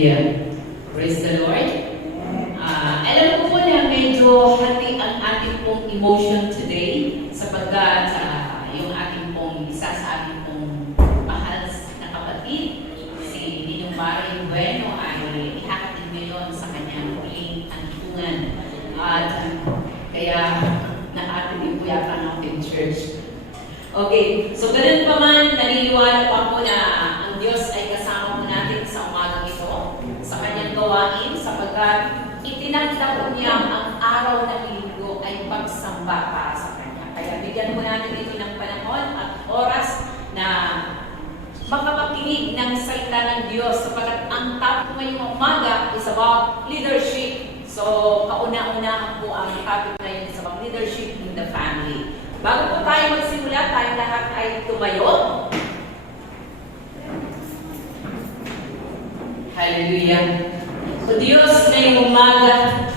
Hallelujah. Praise the Lord. Alam ko po na medyo hati ang ating pong emotion today sapagkat yung ating pong isa sa ating pong mahal na kapatid, si Ninong Mario Bueno, ay ihakatid ngayon sa kanyang huling antungan. At kaya nakatid po yata ng ating church. Okay, so ganun pa man, naniniwala pa po na ang Diyos ay kasama po natin sa umagang ito, sa kanyang gawain, sapagkat itinakda po niya ang araw ng linggo ay pagsamba para sa kanya. Kaya bigyan po natin ito ng panahon at oras na makapakinig ng salita ng Diyos, sapagkat ang topic po ngayong umaga is about leadership. So, kauna-una po ang topic ngayon is about leadership in the family. Bago po tayo magsimula, tayong lahat ay tumayo. Hallelujah. So Diyos, ngayong umaga,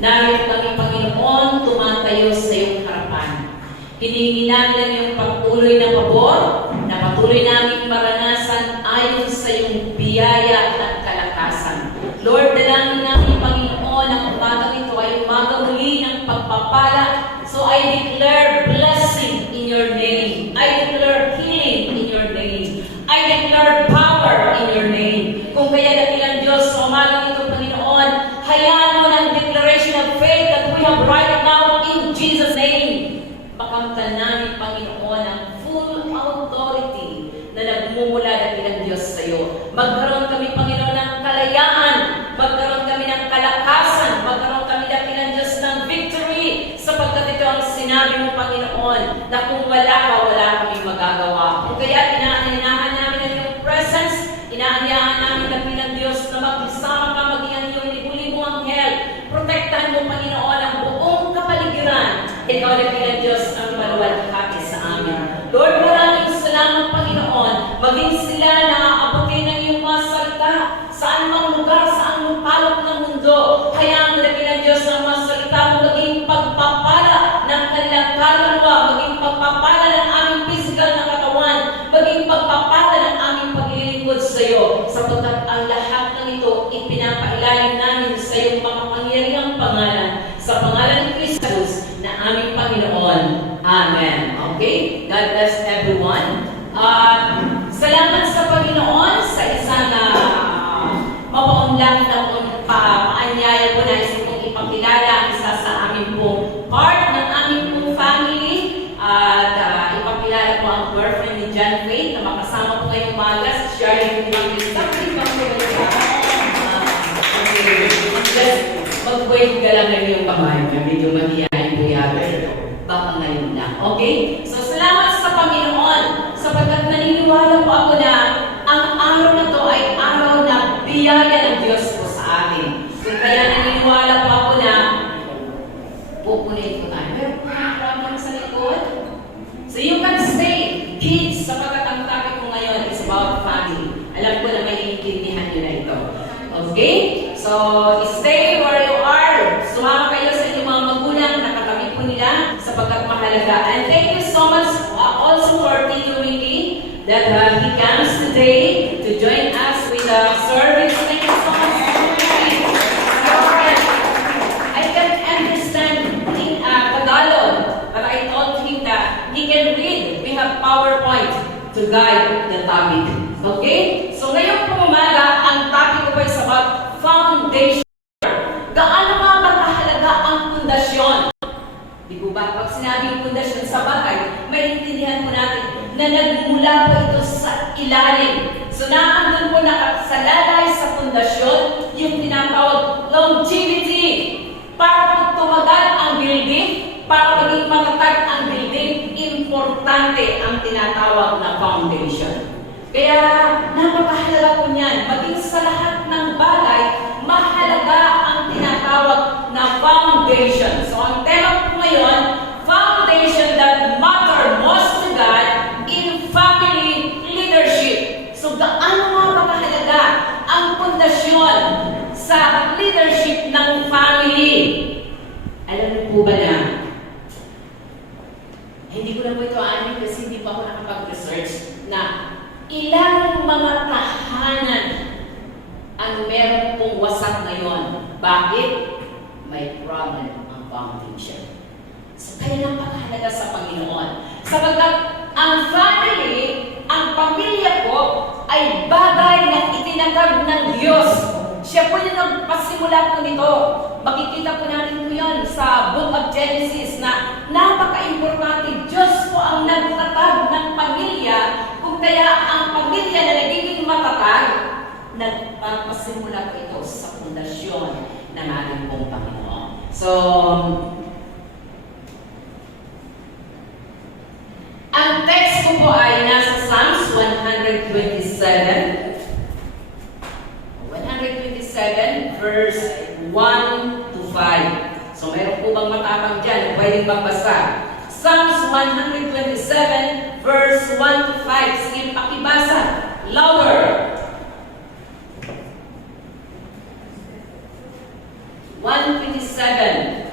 narito kami, Panginoon, tumatayo sa iyong harapan. Hinihingi namin ang iyong patuloy na pabor, na patuloy namin maranasan ayon sa iyong biyaya at kalakasan. Lord, dalangin namin, Panginoon, ang umagang ito ay umaga muli ng pagpapala. So I declare blessing in your name. I declare healing in your name. I declare power in your name. Kung kaya dakilang Diyos, sa umagang ito, Panginoon, hayaan mo ng declaration of faith that we have right now in Jesus' name. Pakamtan namin, Panginoon, ang full authority na nagmumula dakilang Diyos sa iyo. Magkaroon kami, Panginoon, ng kalayaan. Magkaroon kami ng kalakasan. Magkaroon kami dakilang Diyos ng victory. Sapagkat ito ang sinabi mo, Panginoon, na kung wala ka, wala kami magagawa. Kung kaya inaanyayahan namin ang iyong presence, inaanyayahan namin dakilang Diyos na magsama ka, maging ang iyong libu-libu anghel. Protektahan mo, Panginoon, ang buong kapaligiran. Ikaw dakilang Diyos ang maluwalhati sa amin. Lord, maraming salamat, Panginoon. Maging sila na aabutin ng iyong mga salita saan mang lugar, saan mang palok ng mundo. Hayaan mo dakilang Diyos ang mga salita mo maging pagpapala ng kanilang kaluluwa, maging pagpapala ng aming physical na katawan, maging pagpapala ng aming paglilingkod sa iyo, sapagkat ang lahat ng ito ipinapailalim namin sa iyong makapangyarihang pangalan, sa pangalan ni Kristus na aming Panginoon. Amen. Okay? God bless everyone. Salamat sa Panginoon sa isang mapaunlak na paanyaya po na isang pong ipakilala ang isa sa amin pong part ng aming pong family at ipakilala po ang girlfriend ni John Faith na makasama po ngayong umaga si Charlie Evangelista. Mag-wait ka lang na yung kamay na medyo mahihayin po yata. Baka ngayon lang. Okay? So salamat sa Panginoon sapagkat naniniwala po ako na ang araw na to ay araw na biyaya ng Diyos po sa atin. So kaya naniniwala po ako na pupunin ko tayo. Pero problem sa likod. So you can stay, kids, sapagkat ang topic ko ngayon is about family. Alam ko na may intindihan nyo na ito. Okay? So stay where you are. Sumama kayo sa inyong mga magulang, nakakamit po nila sapagkat mahalaga. And thank you so much also for Tito Ricky that he comes today to join us with the service. Thank you so much. I can understand in Tagalog, but I told him that he can read. We have PowerPoint to guide the topic. Okay? So ngayon po umaga, ang topic ko is about foundation. Gaano nga ba kahalaga ang pundasyon? Di po ba? Pag sinabing pundasyon sa bagay, maintindihan po natin na nagmula po ito sa ilalim. So naandun po nakasalalay sa pundasyon yung tinatawag longevity. Para po tumagal ang building, para maging matatag ang building, importante ang tinatawag na foundation. Kaya napakahalaga po niyan. Maging sa lahat ng bagay, mahalaga ang tinatawag na foundation. So ang tema po ngayon, foundation that matter most to God in family leadership. So gaano nga ba kahalaga ang pundasyon sa leadership ng family? Alam niyo po ba na hindi ko na po ito anin kasi hindi pa ako nakapag-research na ilang mga tahanan ang meron pong wasak ngayon. Bakit? May problem ang foundation. So, kaya napakahalaga sa Panginoon. Sapagkat ang family, ang pamilya po, ay bagay na itinatag ng Diyos. Siya po yung nagpasimula po nito. Makikita po natin po yan sa Book of Genesis na napaka-importante. Diyos po ang nagtatag ng pamilya. Kung kaya ang pamilya na nagiging matatag, nagpasimula po ito sa pundasyon ng ating pong Panginoon. So, ang text ko po ay nasa Psalms 127 verse 1 to 5. So, meron po bang matapang dyan? Pwedeng magbasa. Psalms 127 verse 1 to 5. Sige, pakibasa. Louder. 127.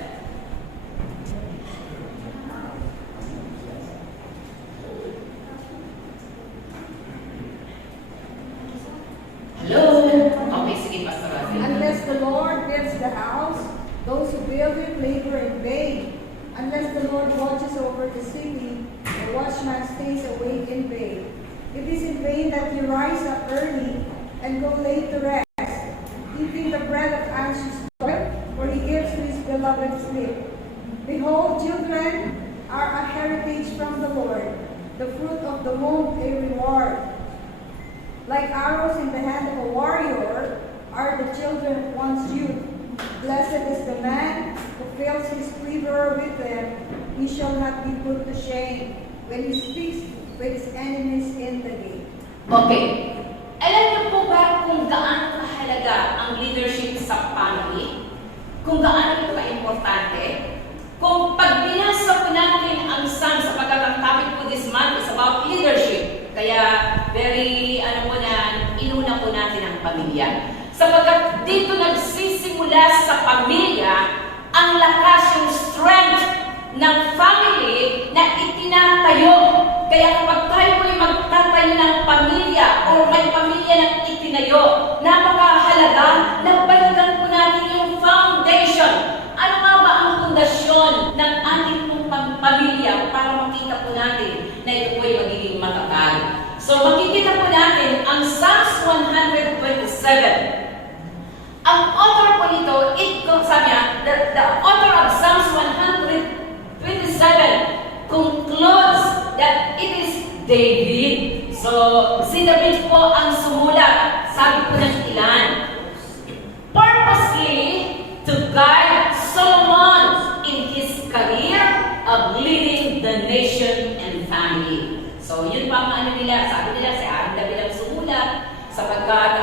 Hello? Okay, sige, Pastor Rafi. Unless the Lord builds the house, those who build it labor in vain. Unless the Lord watches over the city, the watchman stays awake in vain. It is in vain that you rise up early and go late to rest, eating the bread of anxious toil, for he gives to his beloved sleep. Behold, children are a heritage from the Lord, the fruit of the womb a reward. Like arrows in the hand of a warrior are the children of one's youth. Blessed is the man who fills his quiver with them. He shall not be put to shame when he speaks with his enemies in the gate. Okay. Alam niyo po ba kung gaano kahalaga ang leadership sa family? Kung gaano ito ka-importante? Kung pag binasa po natin ang Psalms, sapagkat ang topic po this month is about leadership. Kaya very, inuna po natin ang pamilya. Sapagkat dito nagsisimula sa pamilya ang lakas, yung strength ng family na itinatayo. Kaya kapag tayo po ay magtatayo ng pamilya o may pamilya na itinayo, napakahalaga na balikan po natin yung foundation. Ano nga ba ang pundasyon ng ating pong pamilya para makita po natin na ito po ay magiging matatag. So makikita po natin ang Psalms 127. Ang author po nito, sabi niya, the author of Psalms 127 concludes that it is David. So, si David po ang sumulat. Sabi po ng ilan, purposely to guide Solomon in his career of leading the nation and family. So, yun pa ang nila. Sabi nila, si Aaron David ang sumulat sapagkat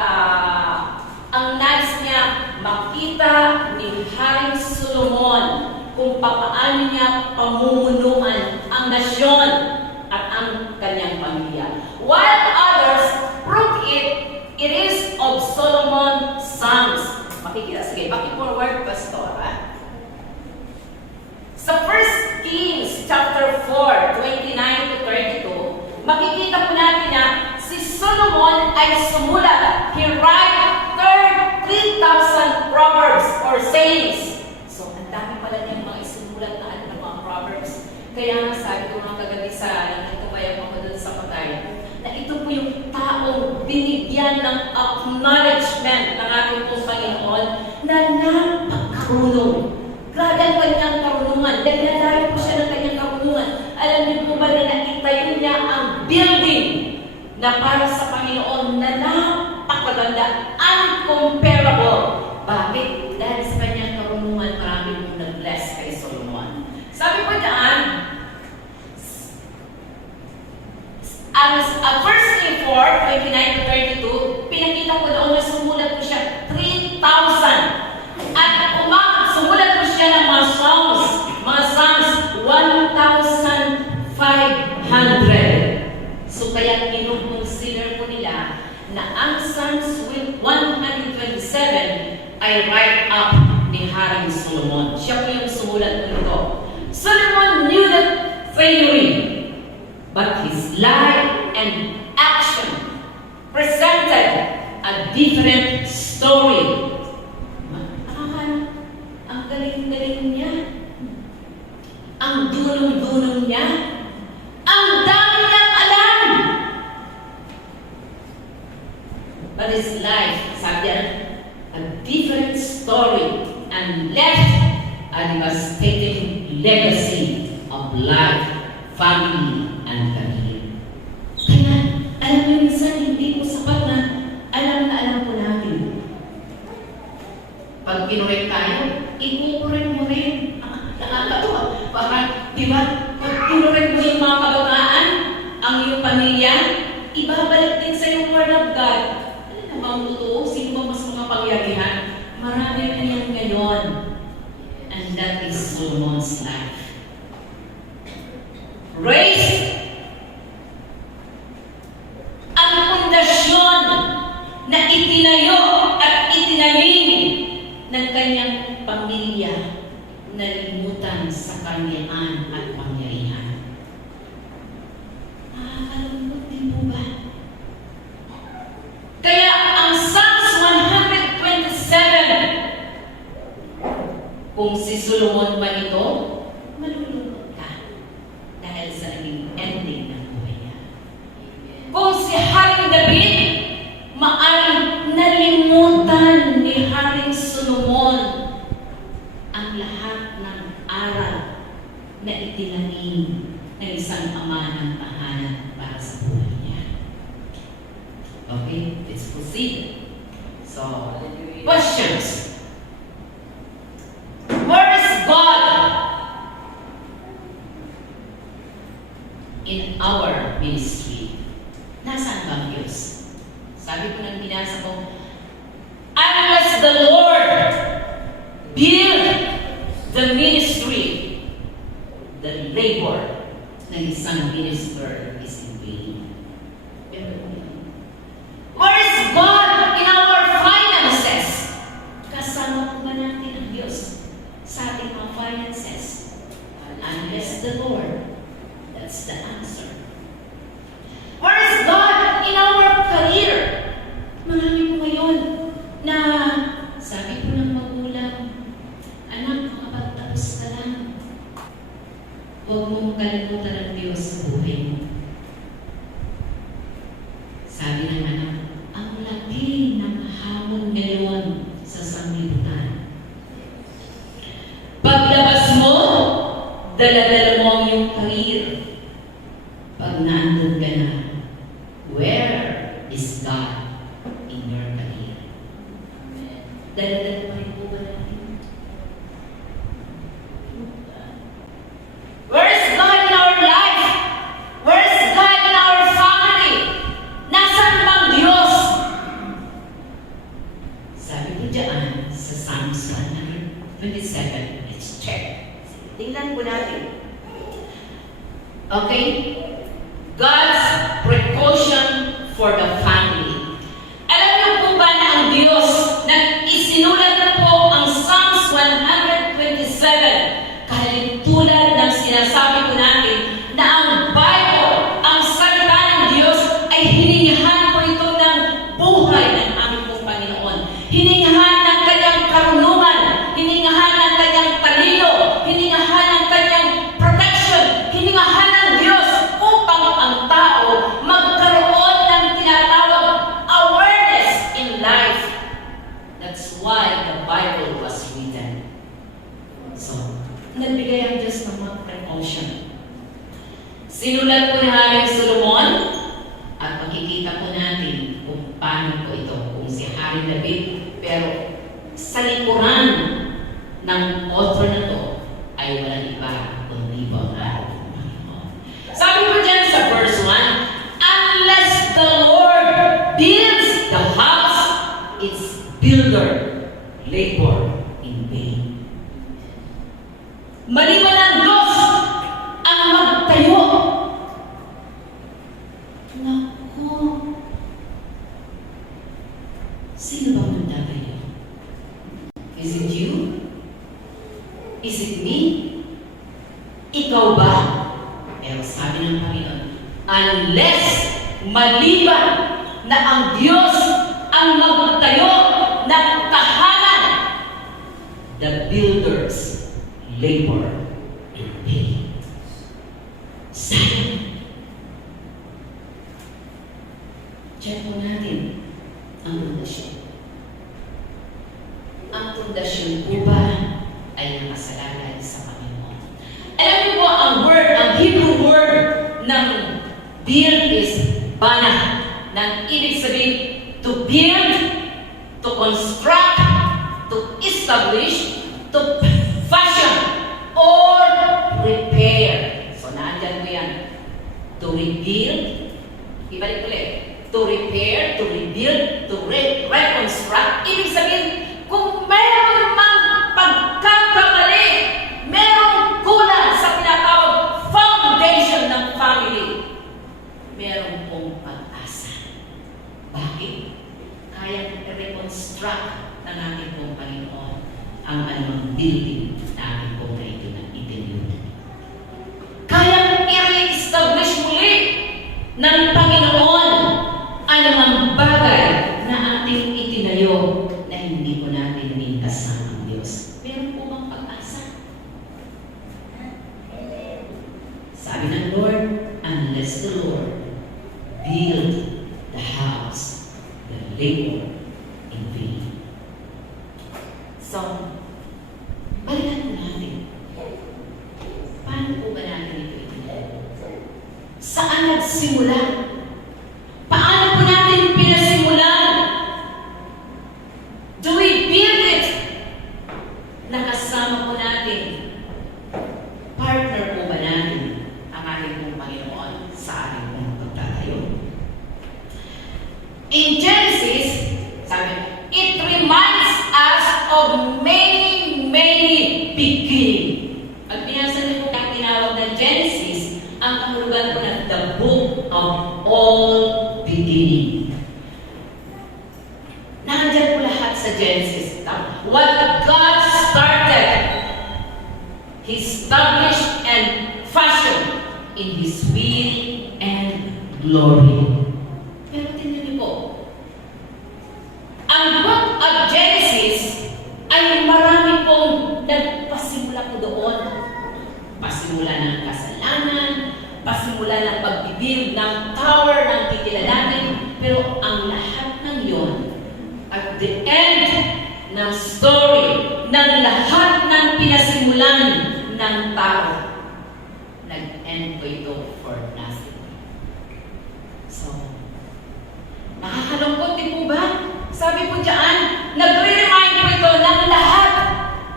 ang nais niya makita ni Haring Solomon kung paano niya pamumunuan ang nasyon at ang kanyang pamilya. While others prove it is of Solomon's Psalms. Makikita, sige, forward, Pastor. Sa 1 Kings chapter 4, 29 to 32, makikita po natin na si Solomon ay sumulat. He write 3,000 proverbs or sayings. So, ang dami pala niyang mga isinulat na mga proverbs. Kaya nga sabi ko mga kagabi sa nagtubayang ako doon sa patay, na ito po yung taong binigyan ng acknowledgement ng ating pong Panginoon na napagkarunong. Grabe ang kanyang karunungan. Dahil nalayo po siya ng kanyang karunungan. Alam niyo po ba na naitayo niya ang building na para sa Panginoon na napakaganda, uncomparable. Bakit? Dahil sa kanyang karunungan, marami mong nag-bless kay Solomon. Sabi ko dyan, ang 1 Kings 4, 29 to 32, pinakita ko doon na sumulat ko siya 3,000. At sumulat ko siya ng mga songs, mga songs, 1,500. So kaya kinonsider ko nila na ang Psalms 127 ay write up ni Haring Solomon. Siya po yung sumulat nito. Solomon knew that theory, but his life and action presented a different story. his life, sabi niya, a different story and left a devastating legacy of life, family, and career. Kaya, alam mo, minsan hindi po sapat na alam po natin. Pag kinuwek tayo, ikukurin mo rin. Nakakatawa. Parang, di ba? Pag kinuwek mo yung mga kabataan, ang iyong pamilya, ibabalik din sa yung word of God. Ano na ba ang totoo? Sino ba mas makapangyarihan? Marami na yan ngayon. And that is Solomon's life. Raise ang pundasyon na itinayo at itinanim ng kanyang pamilya na limutan sa kaniyaan at pangyarihan. Nakakalungkot din po ba? Kaya ang Psalms 127, kung si Solomon man ito, malulungkot ka dahil sa naging ending ng buhay niya. Kung si Haring David, maaring nalimutan ni Haring Solomon ang lahat ng aral na itinanim ng isang ama ng tahanan para sa buhay niya. Okay, let's proceed. So, questions. Where is God in our ministry? Nasaan ba ang Diyos? Sabi ko nang binasa ko, unless the Lord build the ministry, the labor ng isang minister is in vain. Where is God in our finances? Kasama po ba natin ang Diyos sa ating mga finances? Unless the Lord, that's the answer. Where is God in our career? Marami po ngayon na sabi po ng magulang, anak, makapagtapos ka lang. Huwag mong kalimutan ang Diyos sa buhay mo. Sabi ng anak, ang laki ng hamon ngayon sa sanglibutan. Paglabas mo, dala-dala mo ang iyong career. Pag nandun ka na, where is God in your career? Dala-dala pa rin po ba natin? Where is God in our life? Where is God in our family? Nasaan bang Diyos? Sabi ko dyan sa Psalms 127, let's check. Tingnan po natin. Okay? God's precaution for the family. Alam niyo po ba na ang Diyos na isinulat na po ang Psalms 127 kahit tulad ng sinasabi ko natin na ang Bible, ang salita ng Diyos ay hiningihan po ito ng buhay ng aming pong Panginoon. Hiningihan ng kanyang karunungan, hiningihan ng kanyang talino, hiningihan ng kanyang protection, hiningihan ng Diyos upang ang tao magkaroon ng tinatawag awareness in life. That's why the Bible was written. So, nagbigay ang Diyos ng mga precaution. Sinulat po ni Haring Solomon at makikita po natin kung paano po ito, kung si Haring David. Pero sa likuran ng author na to ay walang iba kundi po ang ating Panginoon. Sabi ko dyan sa verse 1, unless the Lord builds the house, its builder labor in vain. Maliban ang Diyos ang magtayo. Naku, sino ba magtatayo? Is it you? Is it me? Ikaw ba? Pero sabi ng Panginoon, unless maliban na ang Diyos ang magtayo ng tahanan, the builders labor in vain. Sayang. Check po natin. ang pundasyon. Ang pundasyon po ba ay nakasalalay sa Panginoon? Alam niyo po, ang Hebrew word ng build is bana. Nang ibig sabihin, to build, to construct, to establish, to fashion, or repair. So, naandyan po yan. To rebuild, ibalik ulit. To repair, to rebuild, to reconstruct. Ibig sabihin, kung meron mang pagkakamali, merong kulang sa tinatawag foundation ng family, meron pong pag-asa. Bakit? Kaya reconstruct ng ating pong Panginoon ang anumang building na ating pong itinayo. Kaya i-re-establish muli ng Panginoon anumang bagay na ating itinayo na hindi po natin mintasan ng Diyos. Meron po bang pag-asa? Sabi ng Lord, unless the Lord build the house, the labor in vain. So, balikan po natin. Paano po ba natin ito itinayo? Saan nagsimula? Paano po natin pinasimulan? Do we build it? Nakasama po natin. Partner po ba natin ang ating pong Panginoon sa ating pong pagtatayo? In Genesis, sabi, it reminds us of many, many beginnings. Pag binasa niyo po ang tinawag na Genesis, ang kahulugan po ng the book of all beginning. Nandiyan po lahat sa Genesis. What God started, He established and fashioned in His will and glory. Pero tingnan niyo po, ang book of Genesis ay marami pong nagpasimula po doon. Pasimula ng kasalanan, pasimula ng pagbibuild ng tower ng kikilalanin, pero ang lahat ng yon, at the end ng story, ng lahat ng pinasimulan ng tao, nag-end po ito for nothing. So, nakakalungkot din po ba? Sabi po dyan, nagre-remind po ito ng lahat,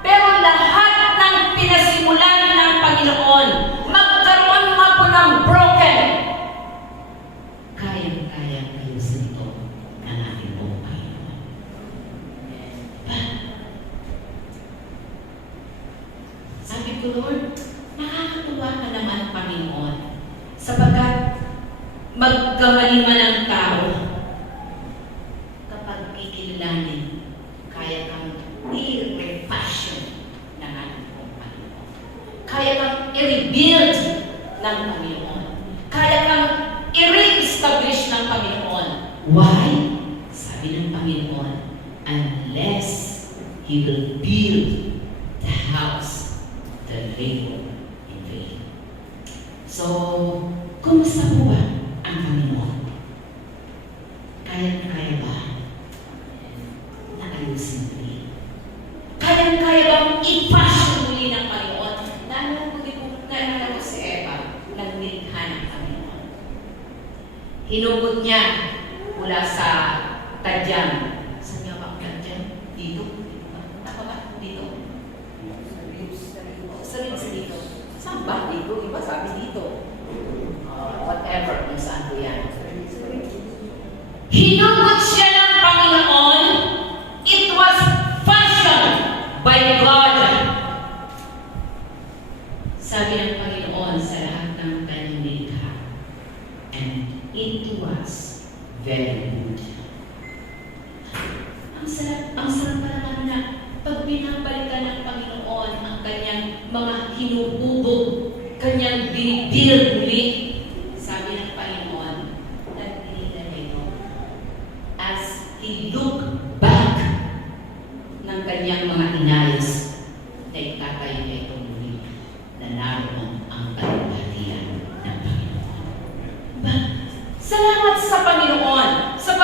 pero lahat ng pinasimulan ng Panginoon, magkaroon nga po ng broken. Kayang-kaya ayusin ito ng ating pong Panginoon. Sabi ko, Lord, nakakatuwa ka naman, Panginoon, sapagkat magkamali man ang tao, kapag kikilalanin, kaya kang i-refashion ng ating pong Panginoon. Kaya kang i-rebuild ng Panginoon. Kaya kang i-re-establish ng Panginoon. Why? Sabi ng Panginoon, unless He will build the house, the labor in vain. So, kumusta po ba ang Panginoon? Kaya ba na ayusin muli? Kaya bang i-fashion muli ng Panginoon? Naalala ko si Eva, nagnilikha ng Panginoon. Hinugot niya mula sa tadyang. Saan nga ba ang tadyang? Dito? Ako ba? Dito? Sa ribs dito. Saan ba? Dito? Iba sabi dito. Whatever, kung saan po yan. Hinugot siya ng Panginoon. It was fashioned by God. Sabi ng Panginoon sa lahat ng kanyang nilikha, and it was very good. Ang sarap pa naman na pag binabalikan ng Panginoon ang kanyang mga hinububog, kanyang binibuild muli. Sabi ng Panginoon, nagpilitan ito as He looked back ng kanyang mga inayos na itatayo niya ito muli na naroon ang kaluwalhatian ng Panginoon. Salamat sa Panginoon sa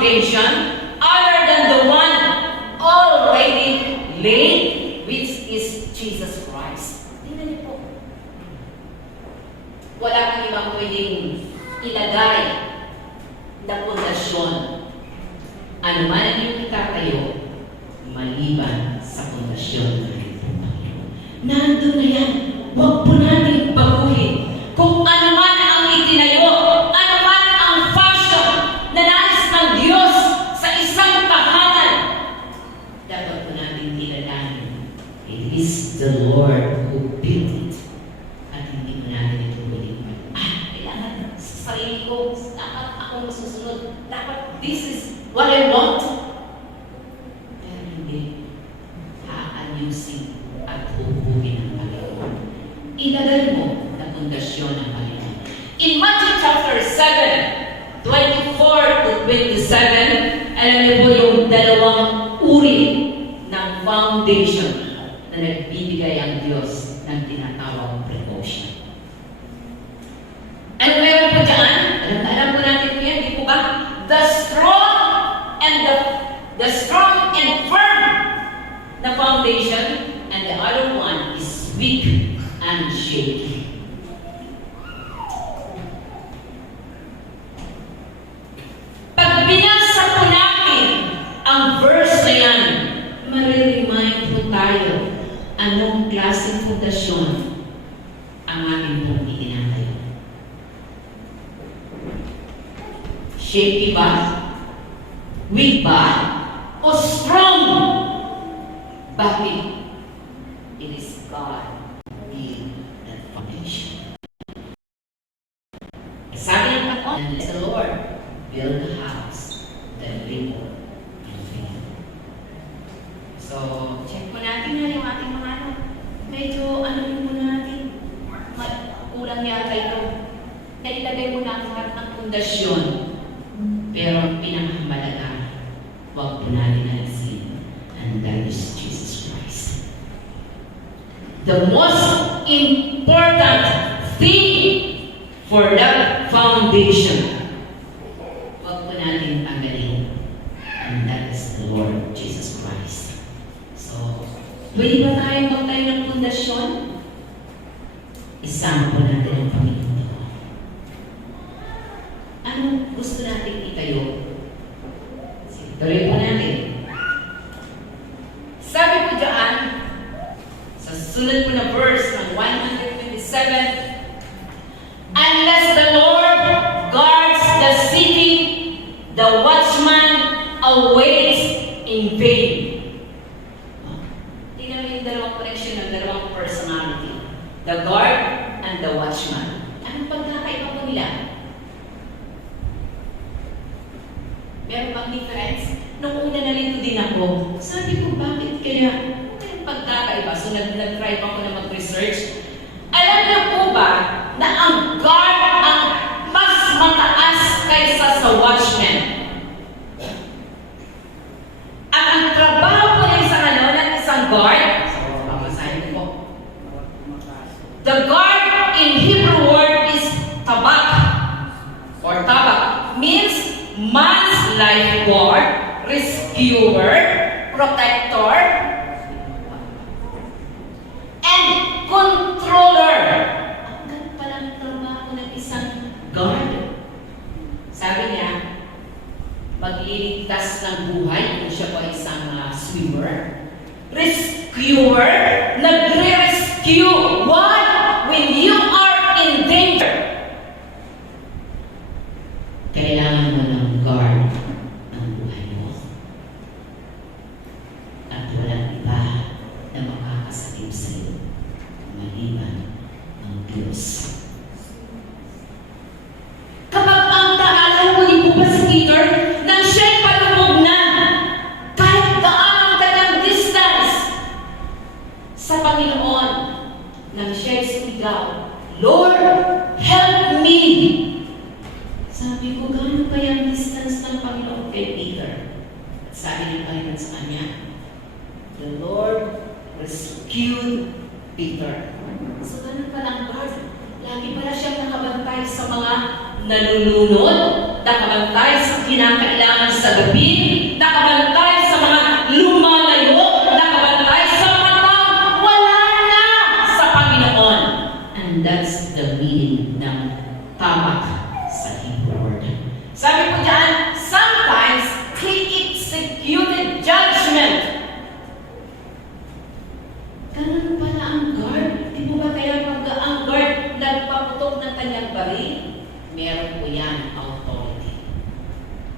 foundation other than the one already laid, which is Jesus Christ. Tingnan niyo po. Wala kang ibang pwedeng ilagay na pundasyon. Ano man ang iyong itatayo, maliban sa pundasyon ng iyong Panginoon. Nandun na yan. Huwag po natin baguhin. Kung ano man ang itinayo, ano man ang fashion na nais ng Diyos sa isang tahanan, dapat po natin kilalanin. It is the Lord who built it. At hindi po natin ito ulit. Kailangan sa sarili ko, dapat akong masusunod. Dapat this is what I want. Pero hindi. Aayusin at hubugin ng Panginoon. Ilagay mo na pundasyon ng Panginoon. In Matthew chapter 7, 24 to 27, alam niyo po yung dalawang uri ng foundation na nagbibigay ang Diyos ng tinatawag precaution. Ano meron po dyan? Alam po natin po yan, di po ba? The strong and firm na foundation, and the other one is weak and shaky. Pag binasa po natin ang verse na yan, mariremind po tayo anong klaseng pundasyon ang ating pong itinatayo. Shaky ba? Weak ba? O strong? Bakit? It is God being that foundation. Sabi ng Panginoon, and let the Lord build the house, the labor and faith. So, check mo natin na yung ating mga ano. Medyo ano yung muna natin. Kulang yata ito. Nailagay mo na ang pundasyon. Pero ang pinakamalaga, huwag po natin alisin. And that is Jesus Christ. The most important thing for that foundation, huwag po natin tanggalin. And that is the Lord Jesus Christ. So, pwede ba tayong magtayo ng pundasyon? Isama po natin ang Panginoon. Anong gusto natin itayo? Tuloy po natin. Sabi po dyan, sa sunod po na verse ng 127, unless the Lord guards the city, the watchman awaits in vain. Tingnan mo yung dalawang connection ng dalawang personality. The guard and the watchman. Anong pagkakaiba po nila? Meron bang difference? Nung una nalito din ako, sabi ko, bakit kaya may pagkakaiba? So nag-try pa ako na mag-research. Alam niyo po ba na ang guard ang mas mataas kaysa sa watchman? At ang trabaho po ng isang guard, pamasahin po. The guard in Hebrew word is tabak or tabak, means man's lifeguard, rescuer, protector, and controller. Ang ganda pala ng trabaho ng isang guard. Sabi niya, magliligtas ng buhay kung siya po ay isang swimmer. Rescuer, nagre-rescue. Why? When you are in danger, kailangan mo ng guard ng buhay mo. At walang iba na makakasakip sa iyo maliban ang Diyos. Kapag ang taalan mo ni po ba si Peter, nang siya'y palubog na, kahit daan ang kanyang distance sa Panginoon, nang siya'y sumigaw, Lord, help me! Sabi ko, gaano kaya ang distance ng Panginoon kay Peter? At sabi ng Panginoon sa kanya, the Lord rescued Peter. So, ganun palang guard. Lagi pala siyang nakabantay sa mga nalulunod, nakabantay sa kinakailangan sa gabi, nakabantay sa mga lumalayo, nakabantay sa mga taong wala na sa Panginoon. And that's the meaning ng tamak sa Hebrew word. Sabi po dyan, sometimes He executed judgment. Ganun pala ang guard. Di mo ba kaya pag ang guard nagpaputok ng kanyang baril, meron po yan authority.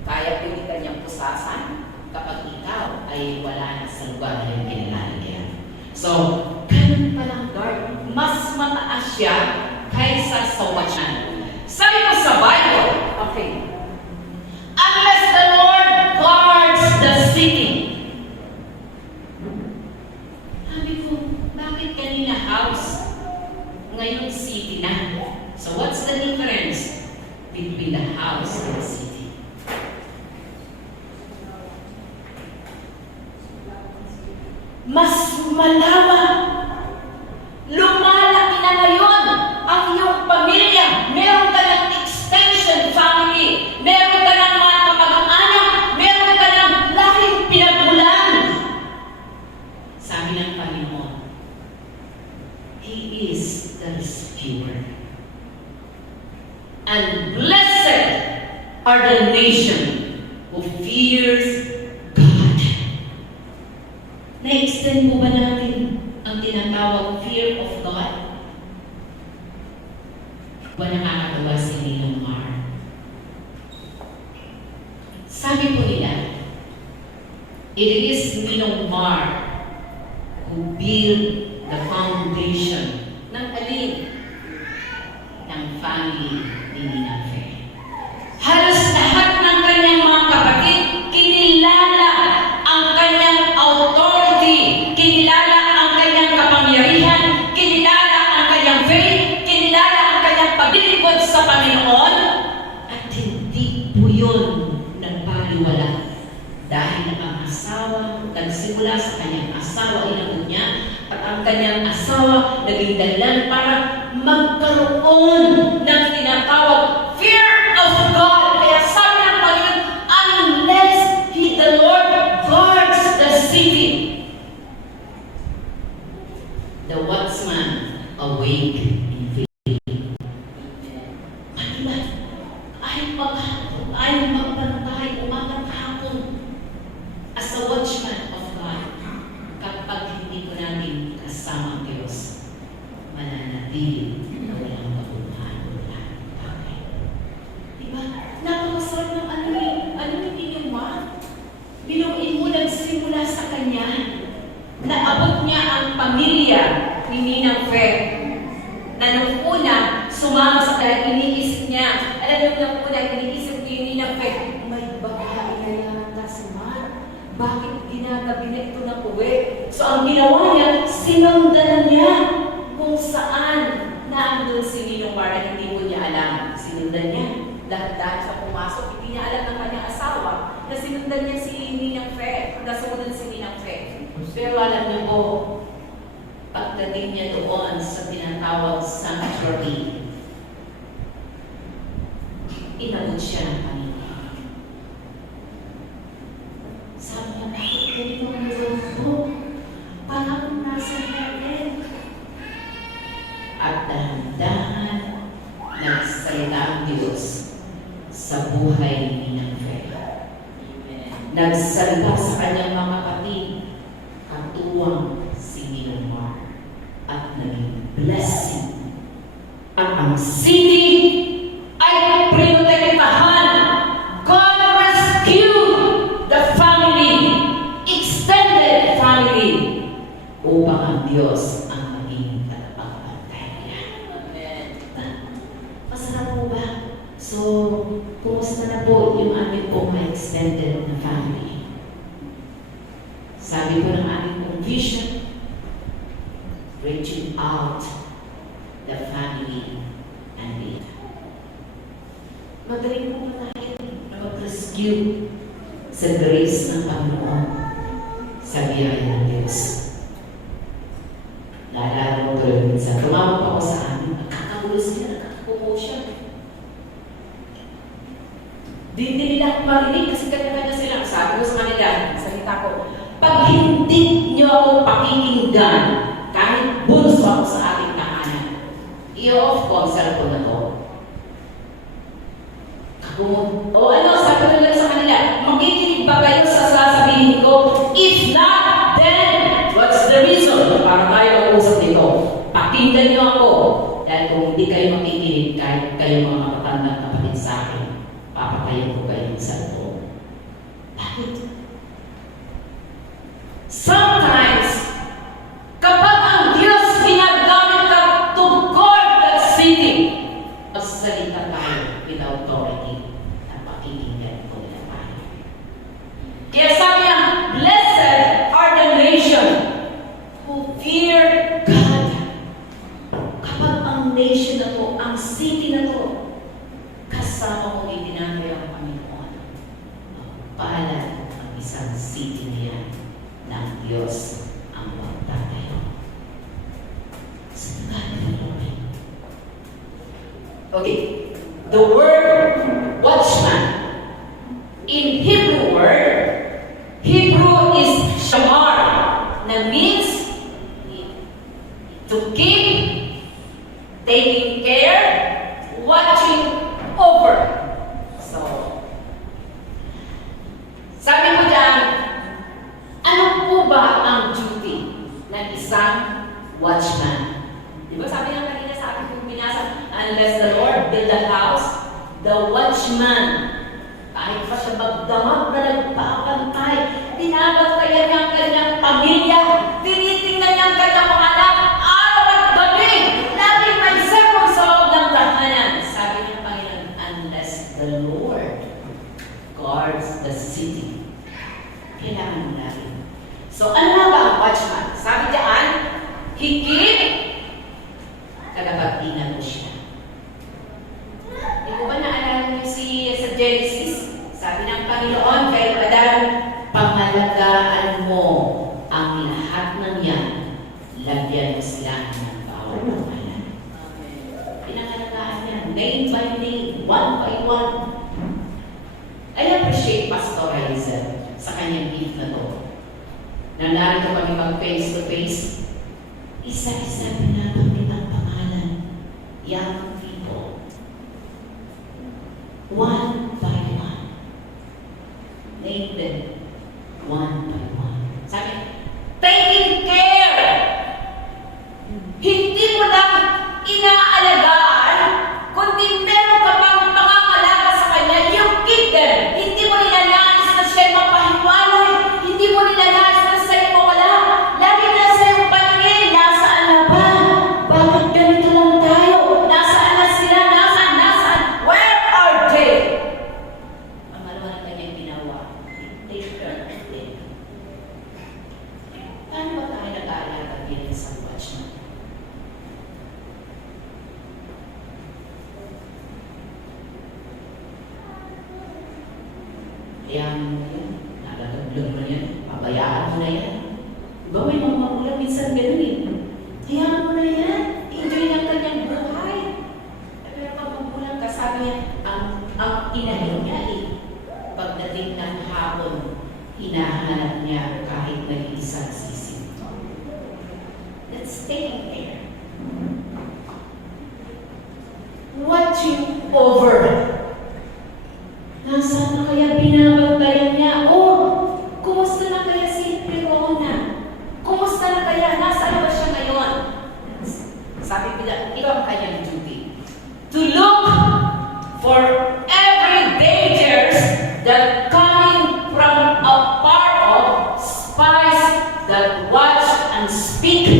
Kaya pwede kanyang pusasan kapag ikaw ay wala na sa lugar na yung kinilala niya. So, ganun pala ang guard. Mas mataas siya kaysa sa watchman. Sabi ko sa Bible, okay, unless the Lord guards the city. Sabi ko, bakit kanina house? Ngayon city na. So what's the difference between the house and the city? Mas malawak. Lumalaki na ngayon ang iyong pamilya. Meron ka ng extension family. Meron ka ng mga kamag-anak. Meron ka ng laking pinagmulan. Sabi ng Panginoon, He is the rescuer. And blessed are the nation who fears God. Na-extend mo ba natin ang tinatawag fear of God? Ba nakakatawa si Ninong Mar? Sabi po nila, it is Ninong Mar who built the foundation ng alin? Ng family ni Ninang Fe. Halos lahat ng kanyang mga kapatid, kinilala ang kanyang authority, kinilala ang kanyang kapangyarihan, kinilala ang kanyang faith, kinilala ang kanyang paglilingkod sa Panginoon, at hindi po yun nagpaliwala. Dahil ang asawa, nagsimula sa kanyang asawa, inabot niya, at ang kanyang asawa naging dahilan para magkaroon ng tinatawag fear of God. Kaya sabi ng Panginoon, unless He, the Lord, guards the city, the watchman awake in faith. Diba? Ayaw magbantay umagang hapon as a watchman of God. Kapag hindi ko natin kasama ang Diyos, mananatili na walang kabuluhan, walang bagay. Diba? Napakasarap ng ano yung ma? Biluin mo nagsimula sa Kanya. Naabot niya ang pamilya ni Ninang Fe. Na nung una, sumama sa kanya, iniisip niya. Alam mo nung una, iniisip niya ni Ninang Fe, may babae na yata si Mar. Bakit ginagabi na ito ng uwi? So ang ginawa niya, sinundan niya kung saan naandun si Ninong Mar na hindi mo niya alam. Sinundan niya. Dahil sa pumasok, hindi niya alam ng kanyang asawa na sinundan niya si Ninang Fe. Nasumunod si Ninang Fe. Pero alam niyo po, pagdating niya doon sa tinatawag sanctuary, inabot siya ng Panginoon. Sabi niya, bakit ganito ang Diyos ko? Parang nasa heaven. At dahan-dahan nagsalita ang Diyos sa buhay ni Ninang Fe. Nagsalita sa kanyang mga kapatid, katuwang si Ninong Mar, at naging blessing. Ang city ay protektahan. God rescued the family, extended family, upang ang Diyos ang maging tagapagbantay nila. Masarap po ba? So, kumusta na po yung aming pong extended na family? Sabi ko ng aming pong vision, reaching out the family and it. Magaling po ba tayo na mag-rescue sa grace ng Panginoon sa biyaya ng Diyos? Naalala ko tuloy minsan, tumawag pa ako sa amin, nagkakagulo sila, nagkakakumo siya. Hindi nila marinig kasi kanya-kanya silang sabi ko sa kanila, salita ko, pag hindi nyo ako pakikinggan, kahit bunso ako sa ating tahanan, i-off ko ang cellphone na to. O ano, sabi ko nila sa kanila, makikinig ba kayo sa sasabihin ko? If not, then what's the reason para tayo mag-usap dito? Pakinggan nyo ako. Dahil kung hindi kayo makikinig, kahit kayo mga matatandang kapatid sa akin, papatayin ko kayo ng cellphone. Bakit? Sometimes, kapag ang Diyos ginagamit ka to guard that city, magsasalita tayo with authority na pakikinggan ko nila tayo. Kaya sabi niya, blessed are the nation who fear God. Kapag ang nation na to, ang city na to, kasama mo itinamay ang Panginoon, palad ang isang city niya ng Diyos ang magtatayo. Sa Lord. Okay. The word watchman in Hebrew word, Hebrew is shamar, na means to keep, taking care, watching over. So, sabi ko dyan, ano po ba ang duty ng isang watchman? Di ba sabi nga kanina sa akin kung binasa, unless the Lord build a house, the watchman, kahit pa siya magdamag na nagpapantay, binabantayan niya ang kanyang pamilya, tinitingnan niya ang kanyang mga anak, araw at gabi, laging may sermon sa loob ng tahanan. Sabi ng Panginoon, unless the Lord guards the city, kailangan mo natin. So, ano na ba ang watchman? Sabi diyan, higit, tagapagtingnan mo siya. Hindi ko ba naalala niyo sa Genesis? Sabi ng Panginoon kay Adan, pangalagaan mo ang lahat ng yan, lagyan mo sila ng bawat pangalan. Pinangalagaan niya, name by name, one by one. I appreciate pastoralism sa kanyang gift na to. Na narito kami mag-face to face, isa-isa pinabanggit ang pangalan. Young people. One by one. Name them. One by one. Sabi, taking care. Hindi mo lang inaalagaan, kundi meron ka pang pangangalaga sa kanya, you keep them. Hindi mo nilalais na siya'y mapahiwalay. Hindi mo nilalais na siya'y mawala. Lagi na siya'y paningin. Nasaan na ba? Bakit ganito lang tayo? Nasaan na sila? Nasaan? Where are they? Ang malawa na kanyang ginawa. Take care of them. Paano ba tayo nag-aalaga bilang isang watchman? Hayaan mo yan. Nalagaglag mo yan. Pabayaan mo na yan. Diba may mga magulang minsan ganun eh. Hayaan mo na yan. Enjoy ng kanyang buhay. Pero pag magulang ka, sabi niya, ang inahin niya eh. Pagdating ng hapon, hinahanap niya kahit nag-iisang sisi. That's taking care. Watching over. Nasaan na kaya binabantayan niya? Oh, kumusta na kaya si Perona? Kumusta na kaya? Nasaan ba siya ngayon? Sabi ko lang, ito ang kanyang duty. To look for every dangers that coming from afar off, spies that watch and speak.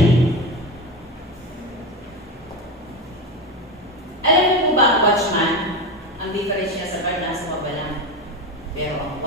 Alam niyo po ba ang watchman? Ang difference niya sa guard nasa baba lang. Pero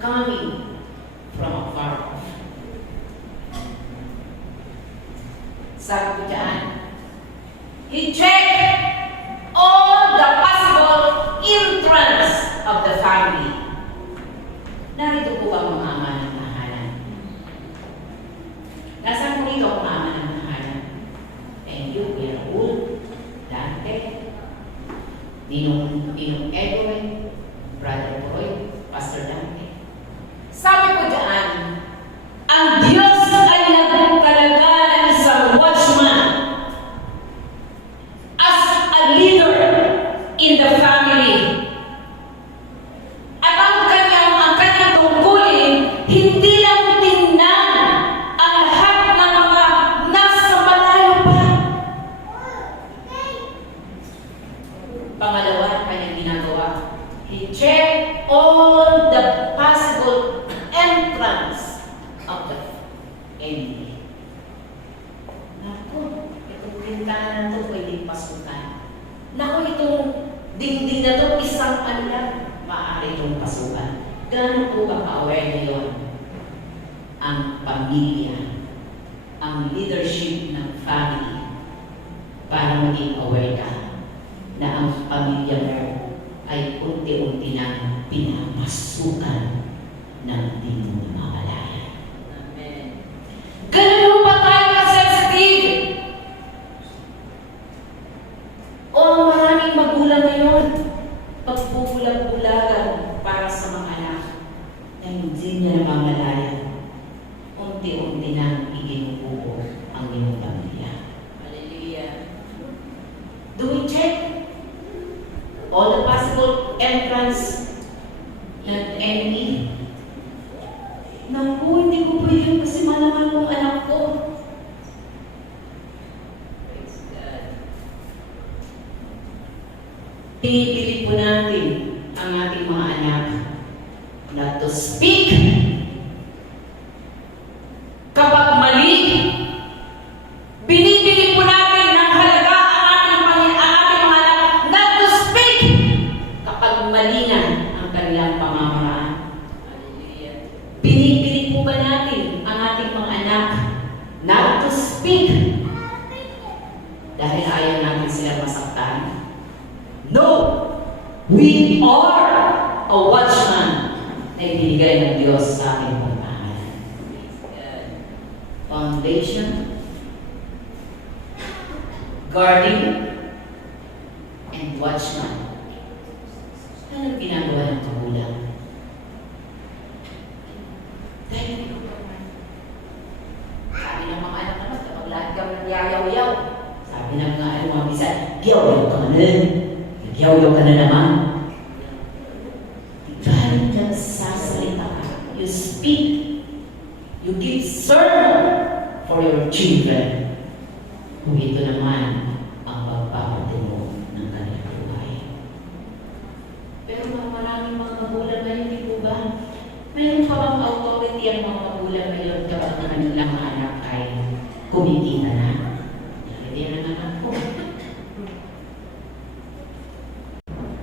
coming from afar off. Sabi ko dyan, he checked all the possible entrance of the family. Narito po ang mga ama ng tahanan. Nasaan po dito ang mga ama ng tahanan? Thank you, Kuya Raul, Dante, Ninong Edwin, Brother Roy, Pastor Dante. Sabi ko dyan, ang Diyos ay nagkalaga ng isang watchman as a leader in the family. At ang kanyang tungkulin, hindi lang tingnan ang lahat ng mga nasa malayo pa. Pangalawa, ang kanyang ginagawa, he checked all the possible entrance of the enemy. Naku, itong pintahan na ito pwedeng pasukan. Naku, itong dingding na ito, isang lang, maaari itong pasukan. Gano'n po ba ka-aware ngayon ang pamilya, ang leadership ng family, para maging aware ka na ang pamilya mo ay unti-unti na pinamasukan ng di mo namamalayan. Amen. Ganun ba tayo ka-sensitive? O ang maraming magulang ngayon, pagpupulag-pulagan para sa mga anak na hindi niya namamalayan, unti-unti na iginubuo ang iyong pamilya. Hallelujah. Do we check all the possible entrance ng enemy? Naku, hindi ko pwede kasi malaman kong anak ko. Praise God. Pinipili po natin ang ating mga anak not to speak kapag mali. Binibili po natin ng halaga ang ating mga anak not to speak kapag mali na ang kanilang pamamaraan. Binibili po ba natin ang ating mga anak not to speak dahil ayaw natin sila masaktan? No! We are a watchman na ibinigay ng Diyos sa ating pagmamahalan. Foundation, guarding, and watchman. Ano ginagawa ng magulang? Dahil sabi ng mga anak naman, kapag lahat kami nagyayaw-yaw, sabi ng mga bisan, yaw-yaw ka na. Yaw-yaw ka na naman. Dahil nagsasalita ka, you speak, you give sermon for your children. Kung ito naman ang pagpapatungo ng kanilang buhay. Pero maraming mga magulang ngayon, di po ba? Mayroon pa bang authority ang mga magulang ngayon kapag ang kanilang mga anak ay kumikita na? Hindi na naman po.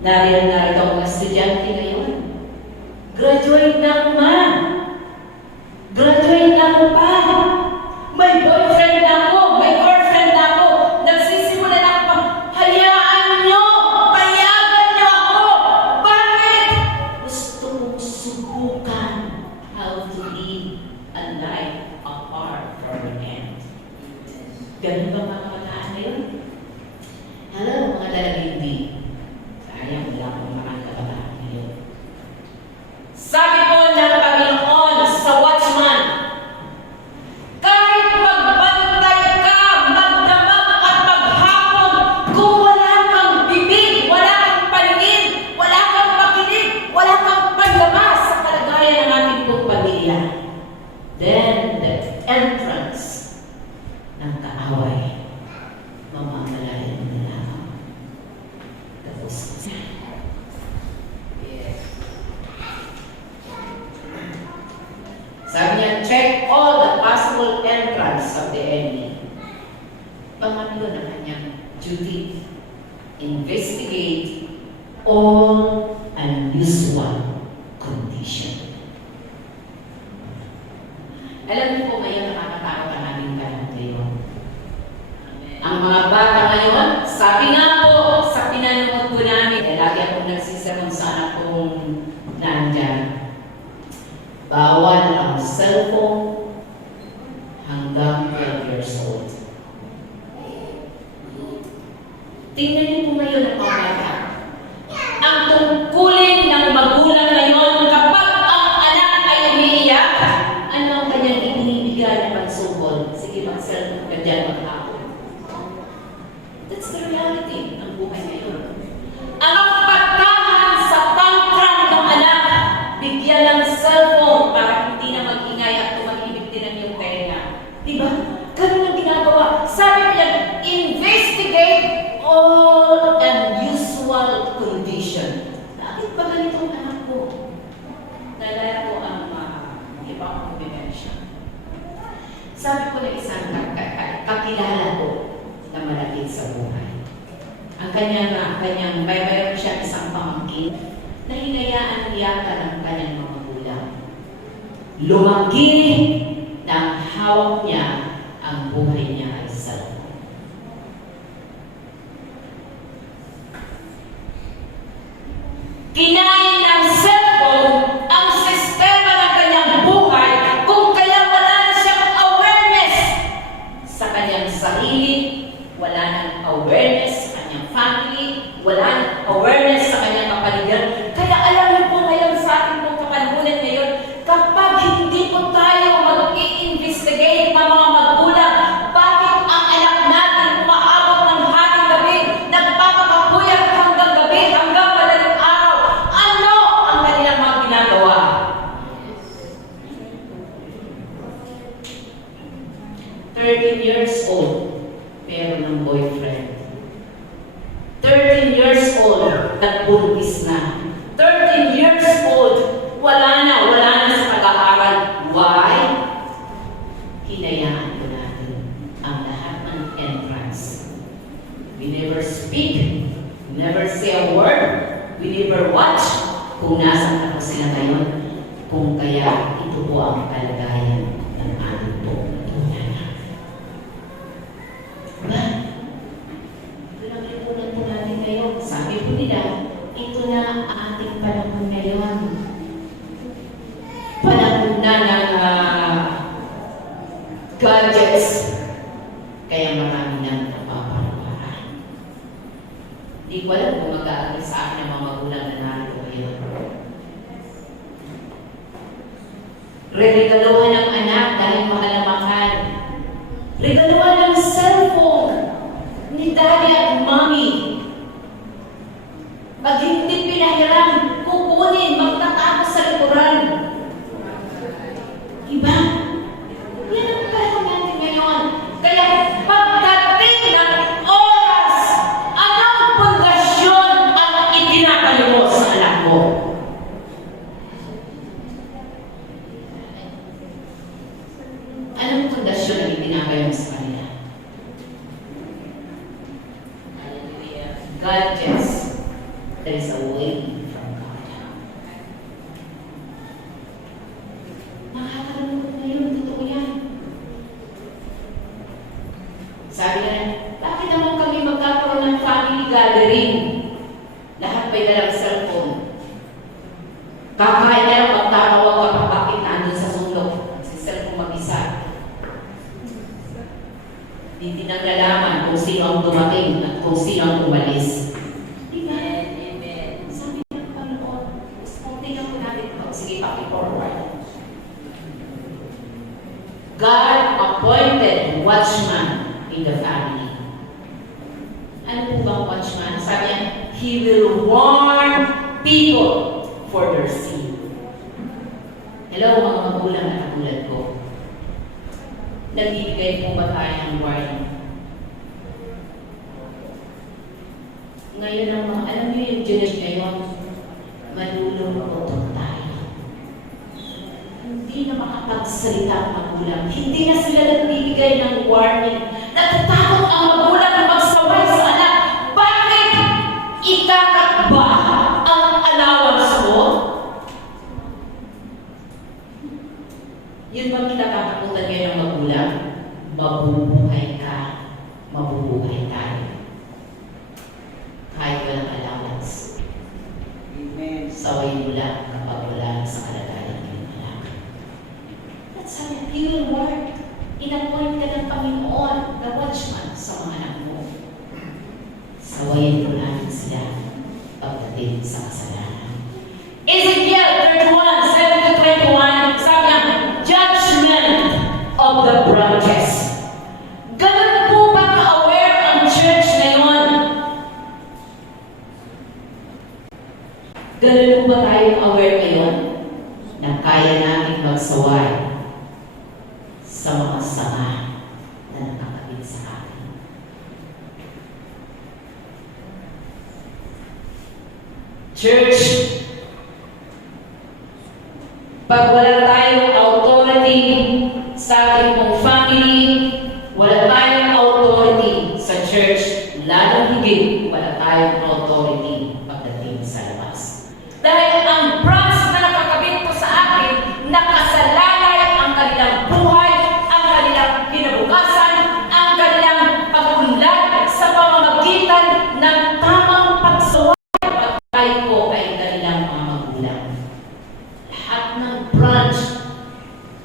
Narito ang mga estudyante ngayon. Graduate na ako, ma. Graduate na ako pa. May boyfriend na ako. May girlfriend na ako. Nagsisimula na ako pa. Hayaan nyo! Payagan nyo ako! Bakit? Gusto kong subukan how to live a life apart from the end. Ganun ba mga kabataan na yun? Hello, mga dalagindi. Sayang, wala akong mga kabataan ngayon. Sabi po ng Panginoon sa watchman, kahit magbantay ka, magdamag at maghapon, kung wala kang bibig, wala kang paningin, wala kang makinig, wala kang paglamas sa kalagayan ng ating pong pamilya, then the entrance ng kaaway, mamamalayan mo na lang. Tapos na. Yes. Sabi niya, check all the possible entrance of the enemy. Pangatlo na kanyang duty, investigate all unusual condition. Alam niyo po ngayon, nakakatakot ang ating panahon ngayon. Ang mga bata ngayon, sabi nga po sa pinanood po namin, lagi akong nagsisermon sa anak kong nandyan. Bawal ang cellphone hanggang 12 years old. Tingnan niyo po ngayon ang mga bata. Ang tungkulin ng magulang ngayon kapag ang anak ay umiiyak, ano ang kanyang ibinibigay na pagsubol? Sige, mag-cellphone ka dyan, mag-ako. That's the reality ng buhay ngayon. Ang pagkahan sa tantrum ng anak, bigyan ng cellphone para hindi na mag-ingay at tumahimik din ang iyong tenga. Diba? Ganun ang ginagawa. Sabi niya, investigate all unusual condition. Bakit ba ganito ang anak ko? Nalala ko ang iba kong bimensya. Sabi ko na isang kakilala ko na malapit sa buhay. Ang kanyang mayroon siya isang pamangkin na hinayaan yata ng kanyang mga magulang. Lumaki ng hawak niya ang buhay niya ay cellphone. Kinain ng cellphone ang sistema ng kanyang buhay kung kaya wala na siyang awareness sa kanyang sarili, wala nang awareness sa kanyang family, wala nang awareness sa kanyang kapaligiran. Kaya alam niyo po ngayon sa ating pong kapanahunan ngayon, kapag hindi po tayo mag-i-investigate ng mga magulang, bakit ang anak natin umaabot ng hating gabi, nagpapakapuyat hanggang gabi, hanggang madaling araw? Ano ang kanilang mga ginagawa? 13 years old, meron ng boyfriend. 13 years old, nagbuntis na. 13 years old, wala na sa pag-aaral. Why? Hinayaan ko natin ang lahat ng entrance. We never speak, never say a word, we never watch kung nasan ako sila ngayon. Kung kaya ito po ang kalagayan ng ating po. Diba? Ito lang lipunan po natin ngayon. Sabi po nila, ito na ang ating panahon ngayon. Panahon na ng gadgets. Kaya marami nang napaparuparan. Hindi ko alam kung mag-aaral sa akin ang mga magulang na narito ngayon. Regaluhan ng anak dahil mahal na mahal. Regaluhan ng cellphone ni daddy at mommy. Pag hindi pinahiram, kukunin, magtatapos sa likuran. Iba? Yan ang panahon natin ngayon. Kaya pagdating ng oras, anong pundasyon ang itinatayo mo sa anak mo? Anong pundasyon ang itinatayo mo sa kanila? Gadgets. There is a way from God. Nakakaroon ngayon, totoo yan. Sabi na, bakit naman kami magkakaroon ng family gathering? Lahat may dalang cellphone. Kakain na lang, magtatawag ka pa, bakit nandun sa sulok? Si cellphone mag-isa. Hindi nang lalaman kung sino ang dumating at kung sino ang umalis. Diba? Sabi ng Panginoon, tingnan ko natin ito. Sige, paki-forward. God appointed watchman in the family. Ano po bang watchman? Sabi niya, He will warn people for their sin. Hello, mga magulang na katulad ko. Nagbibigay po ba tayo ng warning? Ngayon ang mga, alam niyo yung generation ngayon, malulungkot tayo. Hindi na makapagsalita ang magulang. Hindi na sila nagbibigay ng warning. Natatakot ang magulang na magsaway sa anak. Bakit? Ikakatba ang allowance mo? Yun bang kinakatakutan kapag wala sa kalagayan ng anak. That's how He will work. Inappoint ka ng Panginoon na watchman sa mga anak mo. Sawayin po natin sila pagdating sa kasalanan. Ezekiel 31:7-21, sabi niya, judgment of the branches. Ganun po ba ka-aware ang church ngayon? Ganun po ba tayong aware ngayon na kaya natin magsaway sa mga sama na nakakabit sa atin? Church, pag wala tayong authority sa ating pong family, wala tayong authority sa church, lalong higit wala tayong authority pagdating sa labas. Dahil ang branch na nakakabit po sa akin, nakasalalay ang kanilang buhay, ang kanilang kinabukasan, ang kanilang pag-unlad sa pamamagitan ng tamang pagsaway pag tayo po ay kanilang mga magulang. Lahat ng branch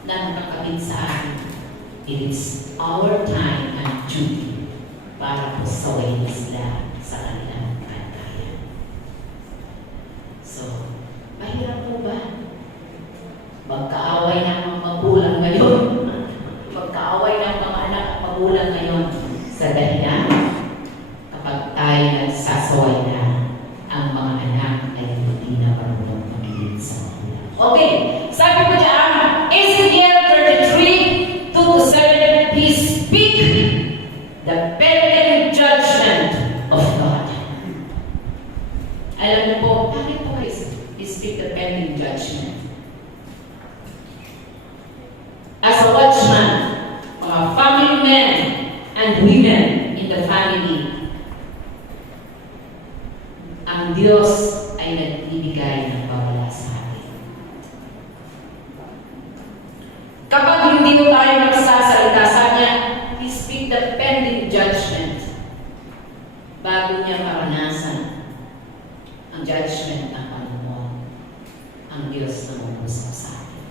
na nakakabit sa akin, it is our time and duty para po sawayin sila sa kanilang kalagayan. So, mahirap po ba? Magkaaway ng mga magulang ngayon. Magkaaway ng mga anak at magulang ngayon sa dahilan kapag tayo nagsasaway na ang mga anak ay hindi na marunong magiging sa magulang. Okay, sabi ko dyan, Ezekiel 33:2-7, He speak the pending judgment of God. Alam niyo po, bakit po He speak the pending judgment? As a watchman, mga family men and women in the family, ang Diyos ay nagbibigay ng bawala sa atin. Kapag hindi mo tayo magsasalita sa niya, He speak the pending judgment bago niya maranasan ang judgment ng Panginoon, ang Diyos na mag-usap sa atin.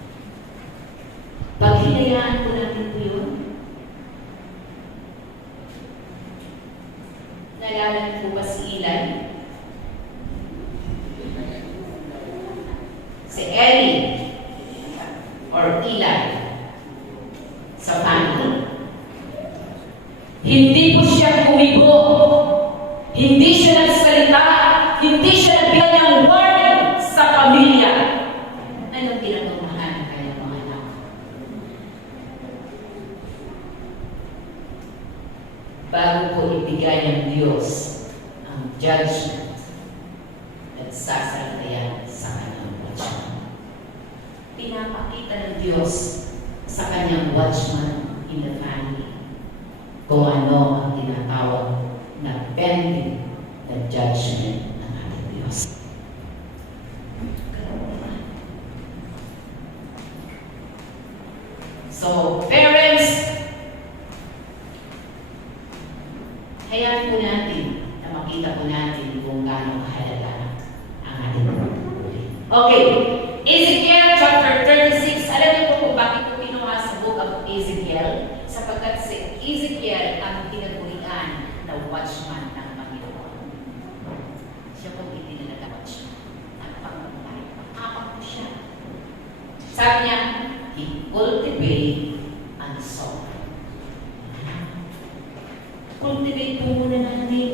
Pag hinayaan po natin po yun, nalala niyo po ba si Eli? Si Eli or Eli sa family. Hindi po siya kumibo, hindi siya nagsalita, hindi siya nagbigay ng warning sa pamilya. Anong ginagawahan ng kanyang mga anak? Bago po ibigay ng Diyos ang judgment, nagsasalita yan sa kanyang watchman. Pinapakita ng Diyos sa kanyang watchman in the family kung ano ang tinatawag na pending the judgment ng ating Diyos. So, parents, hayaan po natin na makita po natin kung gaano kahalaga ang ating pagpupuli. Okay, Ezekiel chapter 36. Alam niyo po kung bakit ko pinuha sa book of Ezekiel? Sapagkat si Ezekiel ang tinagurian na watchman ng Panginoon. Siya po itinalaga watchman. Ang pangbuhay. Apat po siya. Sabi niya, he cultivate and sow. Cultivate po muna natin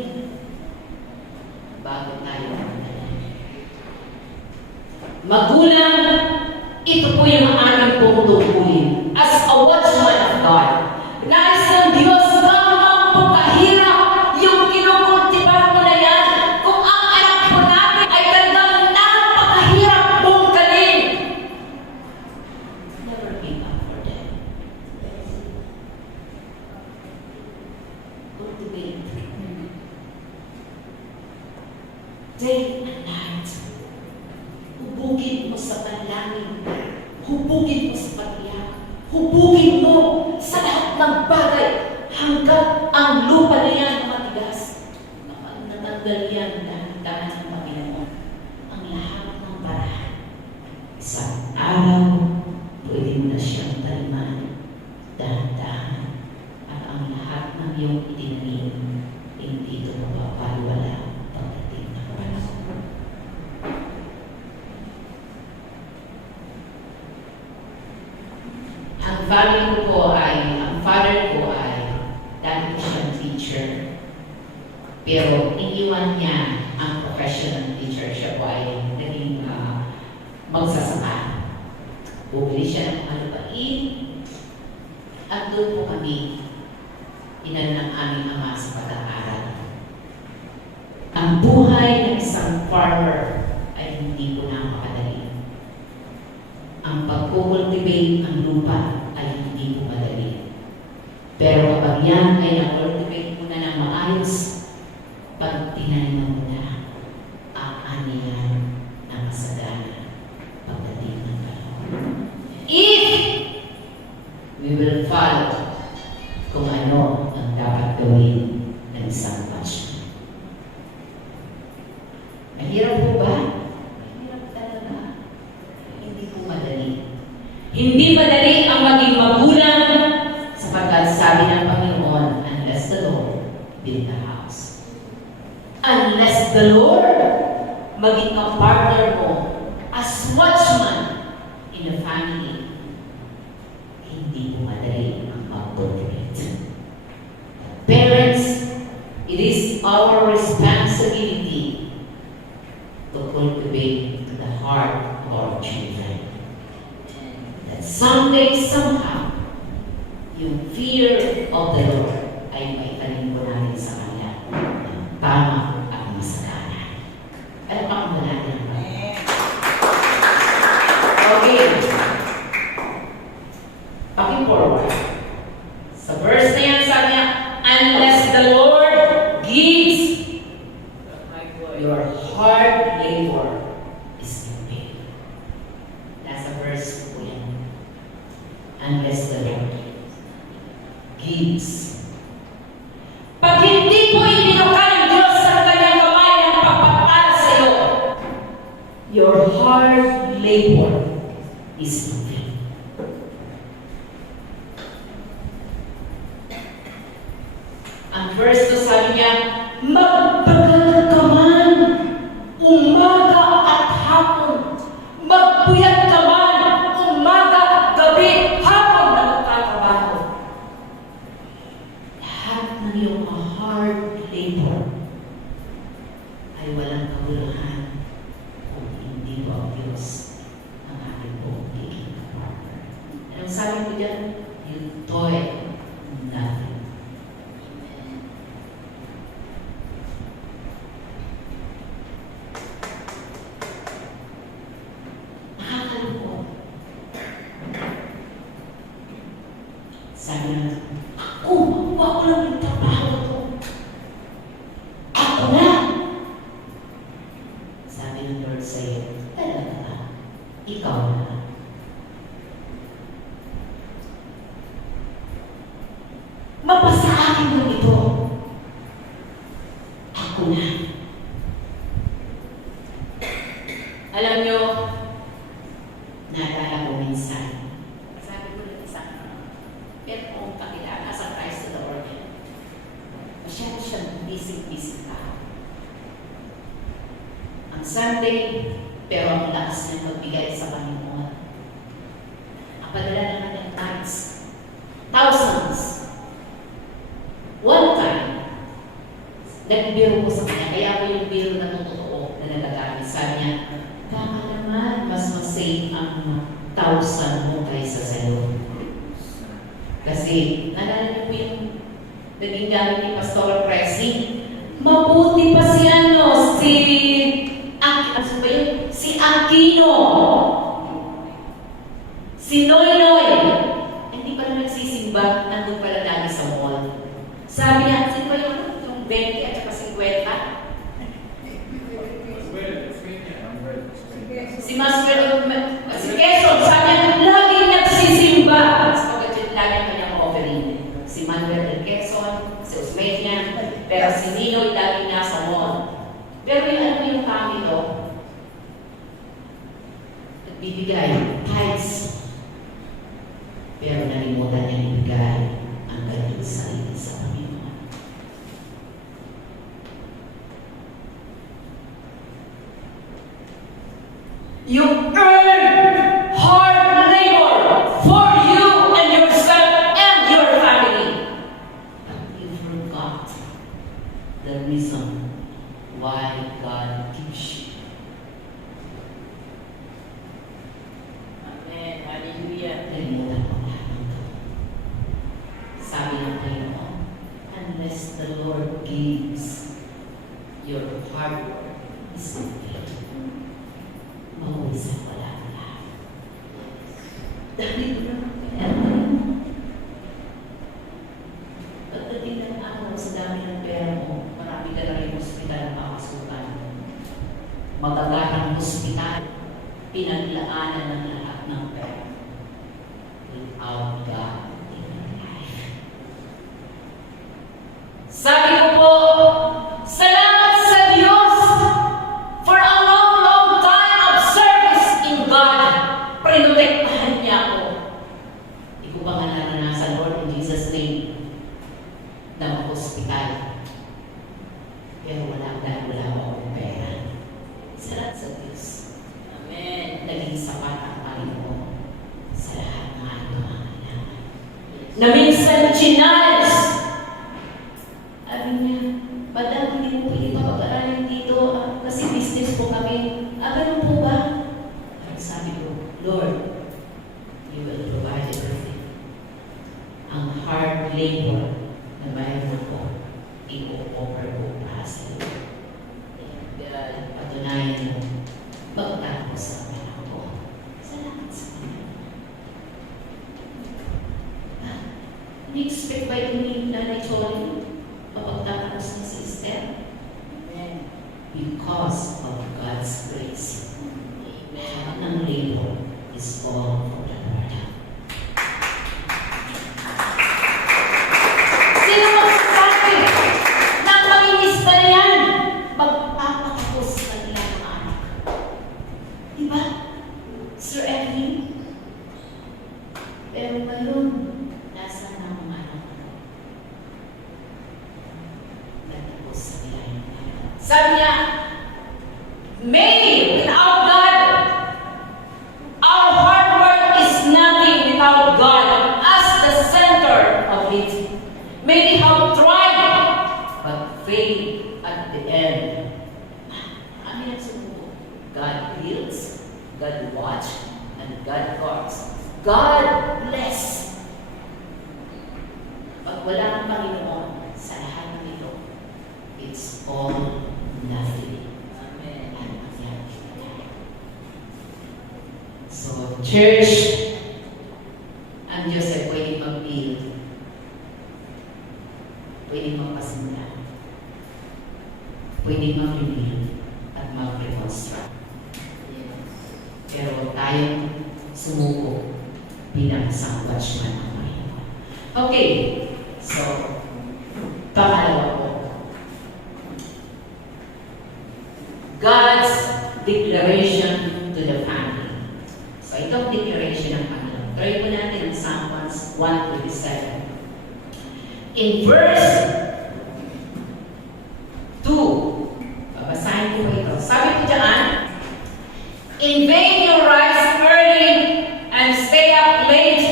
bago tayo magulang, ito po yung ating tungkulin as a watchman of God. Nais ng Diyos gamang po kahirap yung kinukultiba mo na yan. Kung ang anak po natin ay talagang napakahirap bungkalin, never give up for them. Cultivate day and night. Hubugin mo sa panalangin. Hubugin mo sa pagtiyak. Hubugin mo sa lahat ng bagay hanggat ang lupa na yan matigas. Kapag natanggal yan dahan-dahan ng Panginoon, ang lahat ng barahan ang father ko ay, dati ko siyang teacher. Pero iniwan niya ang professional teacher. Siya po ay naging magsasaka. Bumili siya ng malupain. At doon po kami inan ng aming ama sa pag-aaral. Ang buhay ng isang farmer ay hindi po napakadali. Ang pag-cultivate ng lupa ay hindi po madali. Pero kapag yan ay na-cultivate mo na ng maayos, pag tinanim mo na, aanihan na masagana pagdating ng panahon. If we will follow kung ano ang dapat gawin ng isang watchman. Mahirap po ba? Mahirap talaga. Hindi po madali. Hindi madali ang maging magulang sapagkat sabi ng Panginoon, unless the Lord build the house. Unless the Lord maging ang partner mo as watchman in the family, hindi po madali ang mag-cultivate. Parents, it is our responsibility to cultivate the heart of our children. That someday, somehow, yung fear of the Lord ay maitanim po natin sa kanila ng tama at masagana. Ano pa ang natin ba? Okay. Talking forward. Sa verse na yan, sabi niya, unless the Lord gives, your hard labor is in vain. Nasa verse po yan. Unless the Lord gives. Pag hindi po itinuka ng Diyos sa kanyang kamay ng pagpapala sa iyo, your hard labor is in vain. Ang verse 2 sabi niya, magpagal ka man, umaga at hapon. Magpuyat ka man, umaga, gabi, hapon na magtatrabaho. Lahat ng iyong hard labor ay walang kabuluhan kung hindi mo ang Diyos ang ating buong piging partner. Anong sabi ko dyan? You toil nothing. Sabi na, ako lang yung trabaho ko. Ako na. Sabi ng Lord sa'yo, talaga ba? Ikaw na. Mapasa akin lang ito. Ako na. Alam nyo, naalala ko minsan, sabi ko lang isang pero kung kakilala sa Christ the Lord, masyado siyang busy-busy tao. Ang Sunday, pero ang lakas niya magbigay sa Panginoon. Ang padala naman ng tithes, thousands. One time, nagbiro ko sa kanya, kaya ko yung biro na totoo na nagagamit. Sabi niya, baka naman mas masave ang 1,000 mo kaysa sa'yo. Kasi, nalala niyo po yung naging gamit ni Pastor Pressy. Mabuti pa si si Aquino. Si Noy. Hindi pa na nagsisimba, nandun pala lagi sa mall. Sabi niya, sino ba yung 20 at saka 50? Si Maswell, si Quezon, sabi niya, lagi nagsisimba. Lagi kanyang offering. Si Manuel del Quezon, si Osmeña, pero si Ninoy lagi nasa mall. Pero yung kami ito, nagbibigay tithes. Pero nalimutan niya ibigay ang kanyang sarili sa Panginoon. You earn hard labor for you and your dami ko na pera. Pagdating ng araw sa dami ng pera mo, marami ka na rin hospital na makasukan. Magagarang hospital, pinaglaanan ng lahat ng pera. Without God in your life. Sabi ko po, salamat sa Diyos for a long, long time of service in God. Prinotektahan niya ako. Hindi ko ba nga naranasan, Lord, in Jesus' name, na mag-hospital. Pero dahil wala akong pera. Salamat sa Diyos. Amen. Naging sapat ang Panginoon sa lahat ng ating mga kailangan. Na minsan, chinalis. Sabi niya, Madam, hindi mo pwede mapag-aralin dito kasi business po kami. Ganun po ba? Sabi ko, Lord, you will provide everything. Ang hard labor na mayroon ako, i-offer ko para sa iyo. And patunayan mo, magtapos sa pera ko. Salamat sa Panginoon. Ni-expect ba yung ni Nanay Choli mapagtapos na si Esther? Amen. Because of God's grace. Lahat ng labor is all for the Lord. Sino magsasabi na manginis na yan? Magpapatapos na nila ng anak. Diba? Sir Evelyn? Pero ngayon, nasa na ang mga anak ko? Nagtapos sa nila yung anak. Sabi niya, May, without God, our hard work is nothing without God as the center of it. Many have tried, but failed at the end. Ano yan sumuko? God builds, God watch, and God guards. God bless. Pag wala ang Panginoon sa lahat ng ito, it's all nothing. Amen. So, church, ang Diyos ay pwede mag-build. Pwede magpasimula. Pwede mag-rebuild at mag-reconstruct. Pero tayong sumuko bilang isang watchman ng Panginoon. Okay, so, pangalawa po. God's declaration to the family. So, itong declaration ng Panginoon. Try po natin ang Psalm 127. In verse 2, babasahin ko ito. Sabi ko dyan, in vain you rise early and stay up late,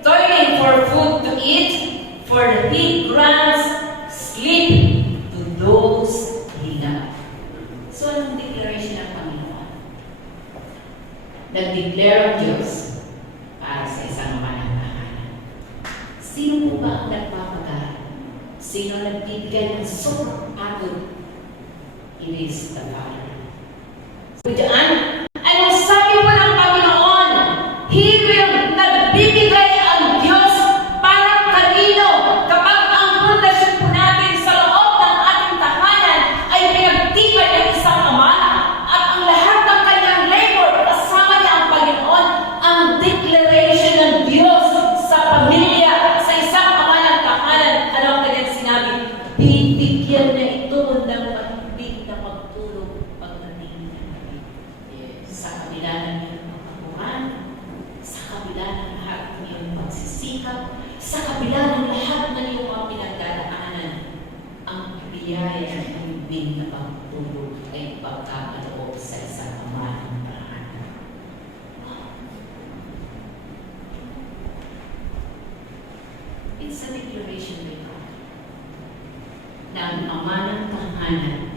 toiling for food to eat, for the heat grants sleep to those he loves. So, anong declaration ng Panginoon? Nag-declare ang Diyos para sa isang ama ng tahanan. Sino po ba ang nagpapagay? Sino nagbibigay ng sobrang agod? It is the Father. So, diyan, anong sabi po ng Panginoon? He will nagbibigay ang Diyos para kanino? Kapag ang pundasyon po natin sa loob ng ating tahanan ay pinagtibay ng isang ama at ang lahat ng kanyang labor kasama niya ang Panginoon, ang declaration ng Diyos sa pamilya, sa isang ama ng tahanan, ano ang kanyang sinabi? Bibigyan na ito ng matibig na pagtulog pagdating ng gabi. Sa kabila ng iyong pagkakuhan, sa kabila ng lahat ng iyong pagsisikap, sa kabila ng lahat ng iyong mga pinagdadaanan, ang biyaya ng ibig na pagtulog ay pagkakaloob sa isang ama ng tahanan. It's a declaration by God na ang ama ng tahanan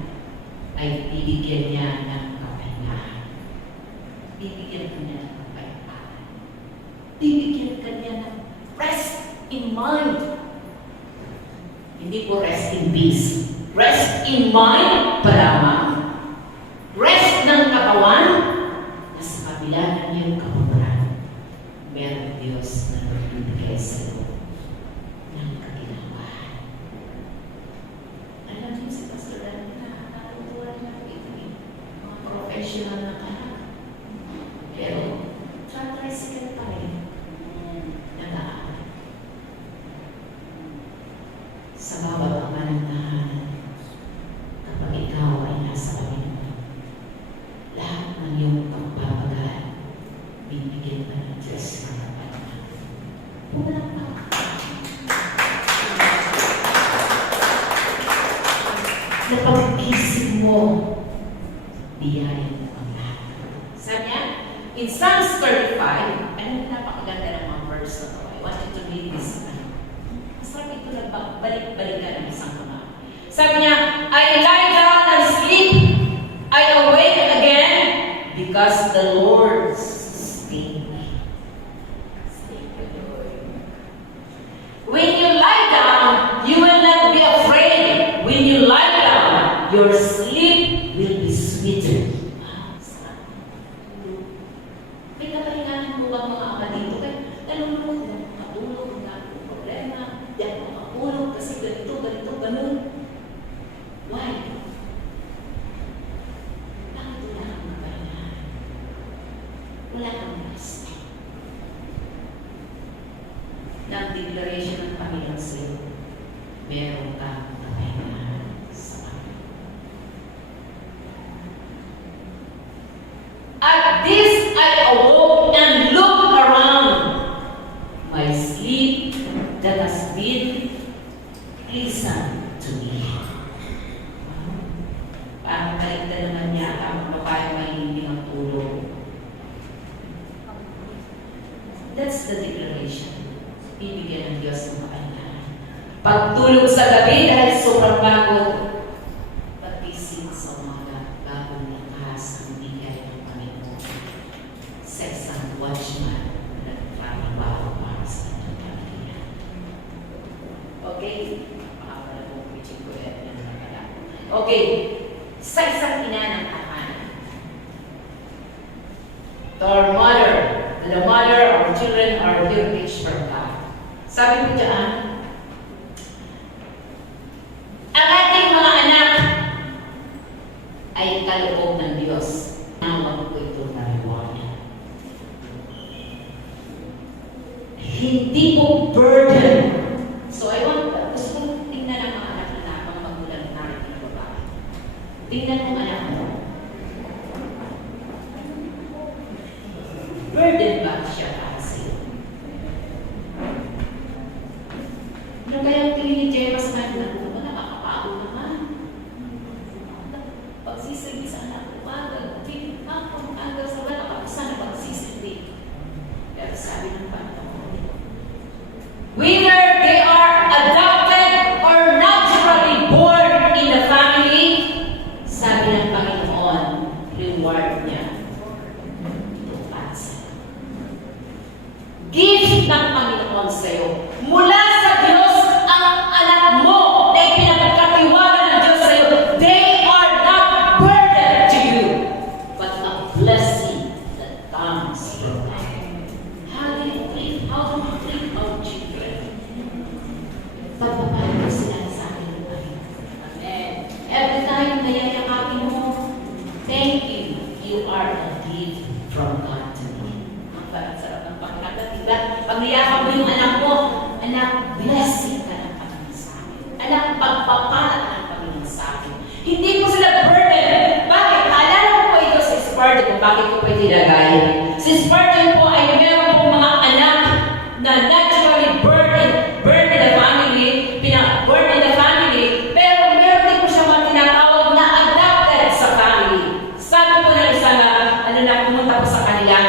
ay bibigyan niya ng kapahingahan. Bibigyan ka niya ng kapayapaan. Bibigyan ka niya ng rest in mind. Hindi po rest in peace. Rest in mind pa lamang. Rest ng katawan na sa kabila ng iyong kapaguran, Merong Diyos na nagbibigay sa'yo ng kaginhawahan. Alam niyo si Pastor Dan, nakakatuwa na ito mga professional na kanak. Pero, tricycle pa rin. Nag-aaral. Sa bawat kamananahan, kapag ikaw ay nasa Panginoon, lahat ng iyong pagpapagaan, bibigyan ka ng Diyos ng kapatid. Walang pa. Napag-isip mo, biyaya mo ang lahat. Sabi niya, in Psalms 35, ano na napakaganda ng mga verse na to. I want you to read this. Masarap ito na balik-balikan ng isang mga. Sabi niya, I lie down and sleep, I awake again, because the Lord sustains me. Thank you, Lord. When you lie down, you will not be afraid. When you lie down, your sleep will be sweeter. May kapahingahan mo bang mga ama dito? Nalulungkot na makatulog, na problema, di ako makatulog kasi ganito, ganun. Why? Bakit wala kang kapahingahan? Wala kang rest. Nang declaration ng Panginoon sa'yo, meron kang kapahingahan sa Panginoon. At this I awoke and looked around. My sleep that has been pleasant to me. Parang kaligtan naman niya ang kaya mahilig ang tulog. That's the declaration. Bibigyan ng Diyos ng kapahingahan. Pagtulog sa gabi dahil sobrang pagod, pagising sa umaga, bagong lakas ang bigay ng Panginoon. Sa isang watchman na nagtrabaho para sa kanyang pamilya. Okay? Pakapala po, pitching ko yan na pala. Okay. Sa isang ina ng tahanan. To our mother, the mother, our children are heritage from God. Sabi ko dyan, ang ating mga anak ay kaloob ng Diyos na magpuito na reward. Hindi mo burden. So I want, gusto kong tingnan ang mga anak na mga magulang natin na babae. Tingnan mo anak mo. Burden ba siya para sa'yo? Ano kaya ang tingin ni Gemma sa kanya? Ano ba, nakakapagod naman? Pagsisigi sa anak ko, hanggang sa wala kapag na pagsisigi. Pero sabi ng Panginoon, whether they are adopted or naturally born in the family, sabi ng Panginoon, reward niya. Gift ng Panginoon sa'yo. Mula sa Diyos, ang anak mo na ipinagkatiwala ng Diyos sa'yo, they are not burden to you, but a blessing that comes from God. How do you treat our children? Pagpapahal ko sila sa akin ng Panginoon. Amen. Every time na yayakapin mo, thank you. You are a gift from God to me. Ang parang sarap ng pakinggan, diba? Pag niyakap mo yung anak mo, anak, blessing ka ng Panginoon sa akin. Anak, pagpapala ka ng Panginoon sa akin. Hindi ko sila burden. Bakit? Alala ko po ito sa Spurgeon kung bakit ko po itinagay. Si Spurgeon po ay meron po mga anak na naturally born in the family, born in the family, pero meron din po siya mga tinatawag na adopted sa family. Sabi po ng isang pumunta po sa kanila,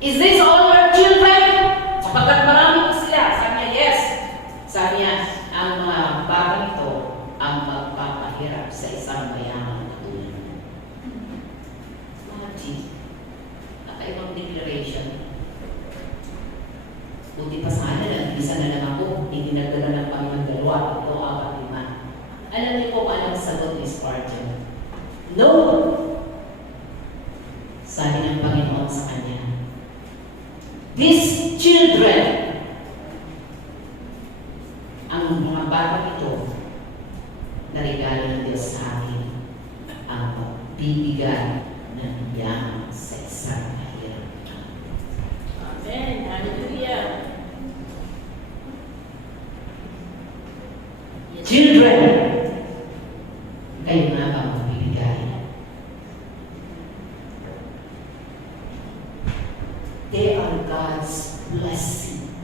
is this all your children? Sapagkat marami po sila. Sabi niya, yes. Sabi niya, ang mga batang ito ang magpapahirap sa isang mayaman na tulad. Imagine, kakaibang declaration. Buti pa sana lang, isa na lang ako, hindi nagdala ng Panginoon 2, 3, 4, 5. Alam niyo po kung anong sagot ni Spurgeon? No! Sabi ng Panginoon sa kanya, these children, ang mga bata ito, na regalo ng Diyos sa akin, ang pagbibigay ng yaman sa isang kahirap. Amen. Hallelujah. Children, kayo nga ba magbibigay? They are God's blessing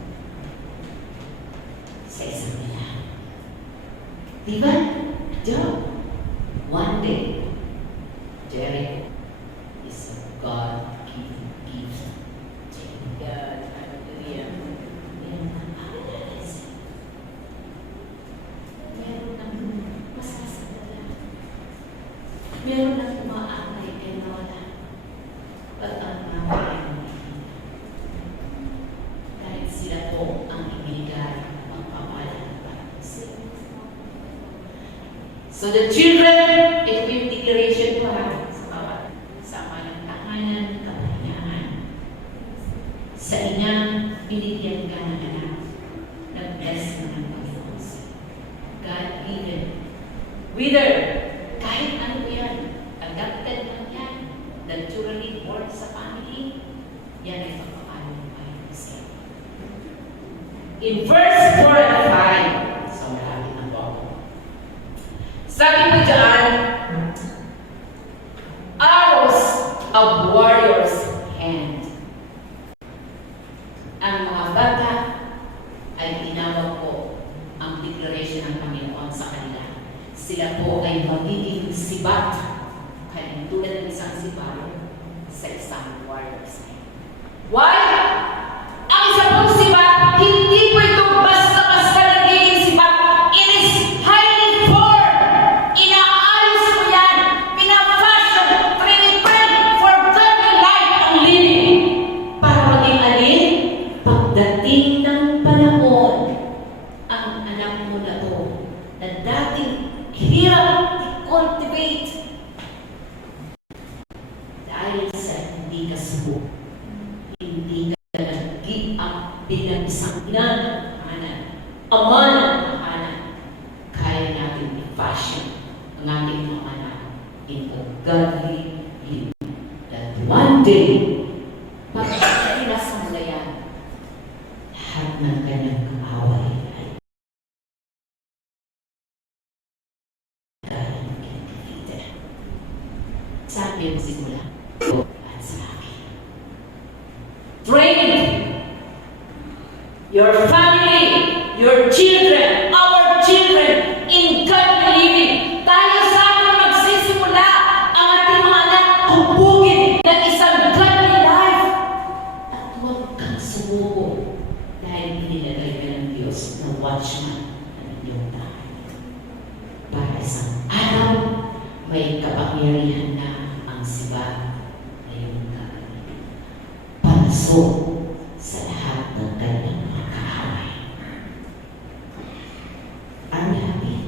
sa isang nila. Diba? Job. One day, Jericho is a God-given gift. God. Hallelujah. Meron ng masasadala. Meron ng umaangay kay Lola. At ang mga dahil sila po ang ibigay ng pamahalaan para sa iyo. So the children, ito yung declaration para sa bawat sama ng tahanan, kapangyaan. Sa inyang binigyan ka ng anak, nag-bless na ng Panginoon. God-given. Whether, kahit ano yan, adopted lang yan, naturally born sa family, yan ay pagpapalo ng Panginoon sa iyo. In verse 4 and 5, so marami na po ako. Sabi po dyan, arrows of warrior's hand. Ang mga bata ay tinawag po ang declaration ng Panginoon sa kanila. Sila po ay magiging sibat, kaya tulad ng isang sibaro sa isang warrior's hand. Why? Ang isa pong sibat, hindi po ito basta-basta nagiging sibat. It is highly formed. Inaayos mo yan. Pinafashion, trinitrain for godly life ang living. Para maging alin? Pagdating ng panahon, ang anak mo na to, na dating hirap i-cultivate dahil sa hindi ka subo, hindi ka nag-give up bilang isang ina ng tahanan, ama ng tahanan, kaya natin i-fashion ang ating mga anak in a godly living. That one day, pagkakita nila sa mulayan, lahat ng kanyang kaaway ay kaya naging defeated. Sabi yung simula, at sa akin. Train your family, your children, our children in godly living. Tayo sa atin magsisimula ang ating mga anak hubugin ng isang godly life. At huwag kang sumuko dahil inilagay ka ng Diyos na watchman ng iyong tahanan. Para isang araw, may kapangyarihan na ang sibat na iyong gagawin. Pansok sa lahat ng kanyang mga kaaway. Ang natin.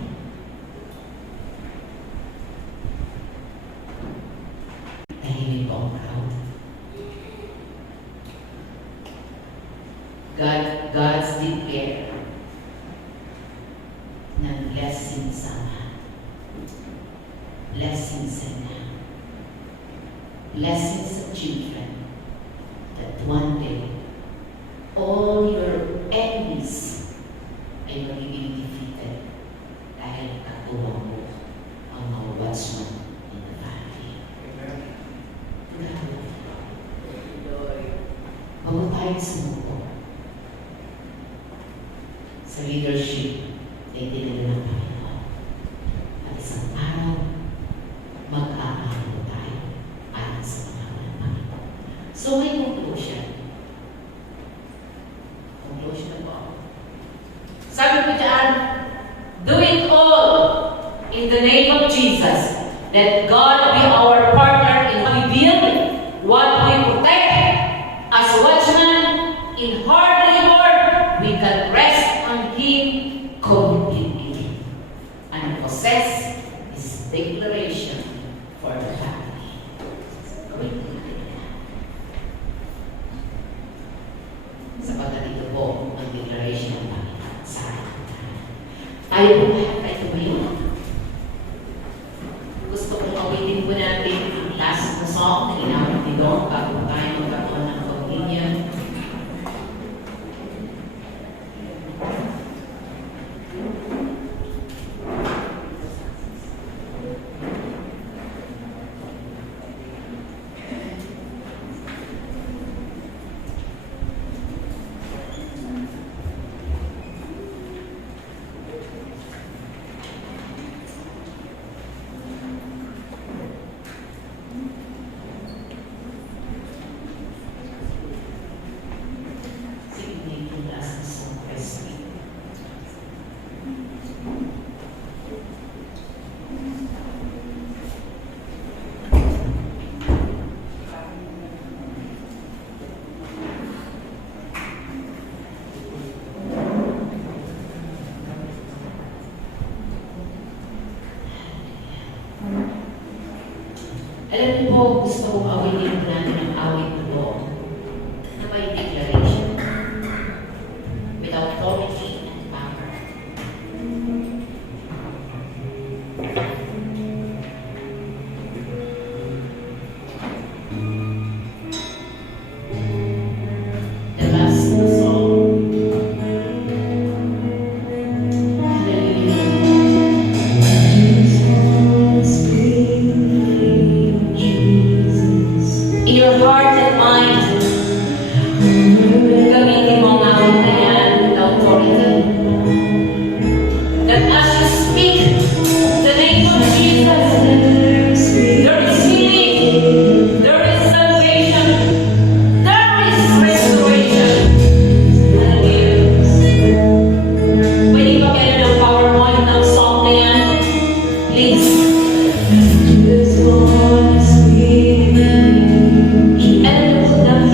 Tahimik po ang crowd. God's declare ng blessing sa ama. Blessing sa ina. Blessing sa children. That one day, all your enemies ay magiging defeated dahil katuwang mo ang mga watchman in the family. Bago tayo sumuko sa leadership ay tinala ng Panginoon. At isang araw, mag-aaraw tayo ayon sa panahon ng Panginoon. So may conclusion. Conclusion na po ako. Sabi ko dyan, do it all in the name of Jesus. Let God be our partner in what we build, what we protect. As watchmen in hard labor, we can rest on Him completely and possess His declaration for the family. Tayo po kahit tumayo. Gusto kong awitin po natin ang last na song na ginawin ni Don bago tayo magkakaroon ng communion. Sige, yung last na song, Christy. Alam niyo po, gusto kong awitin po natin ang awit na to na may declaration with authority and power. The last song. In your heart and mind, gamitin mo ang awit na yan with authority. That as you speak the name of Jesus, there is healing, there is salvation, there is restoration. Hallelujah. Pwede ba kayo ng PowerPoint ng song na yan? Please. And put that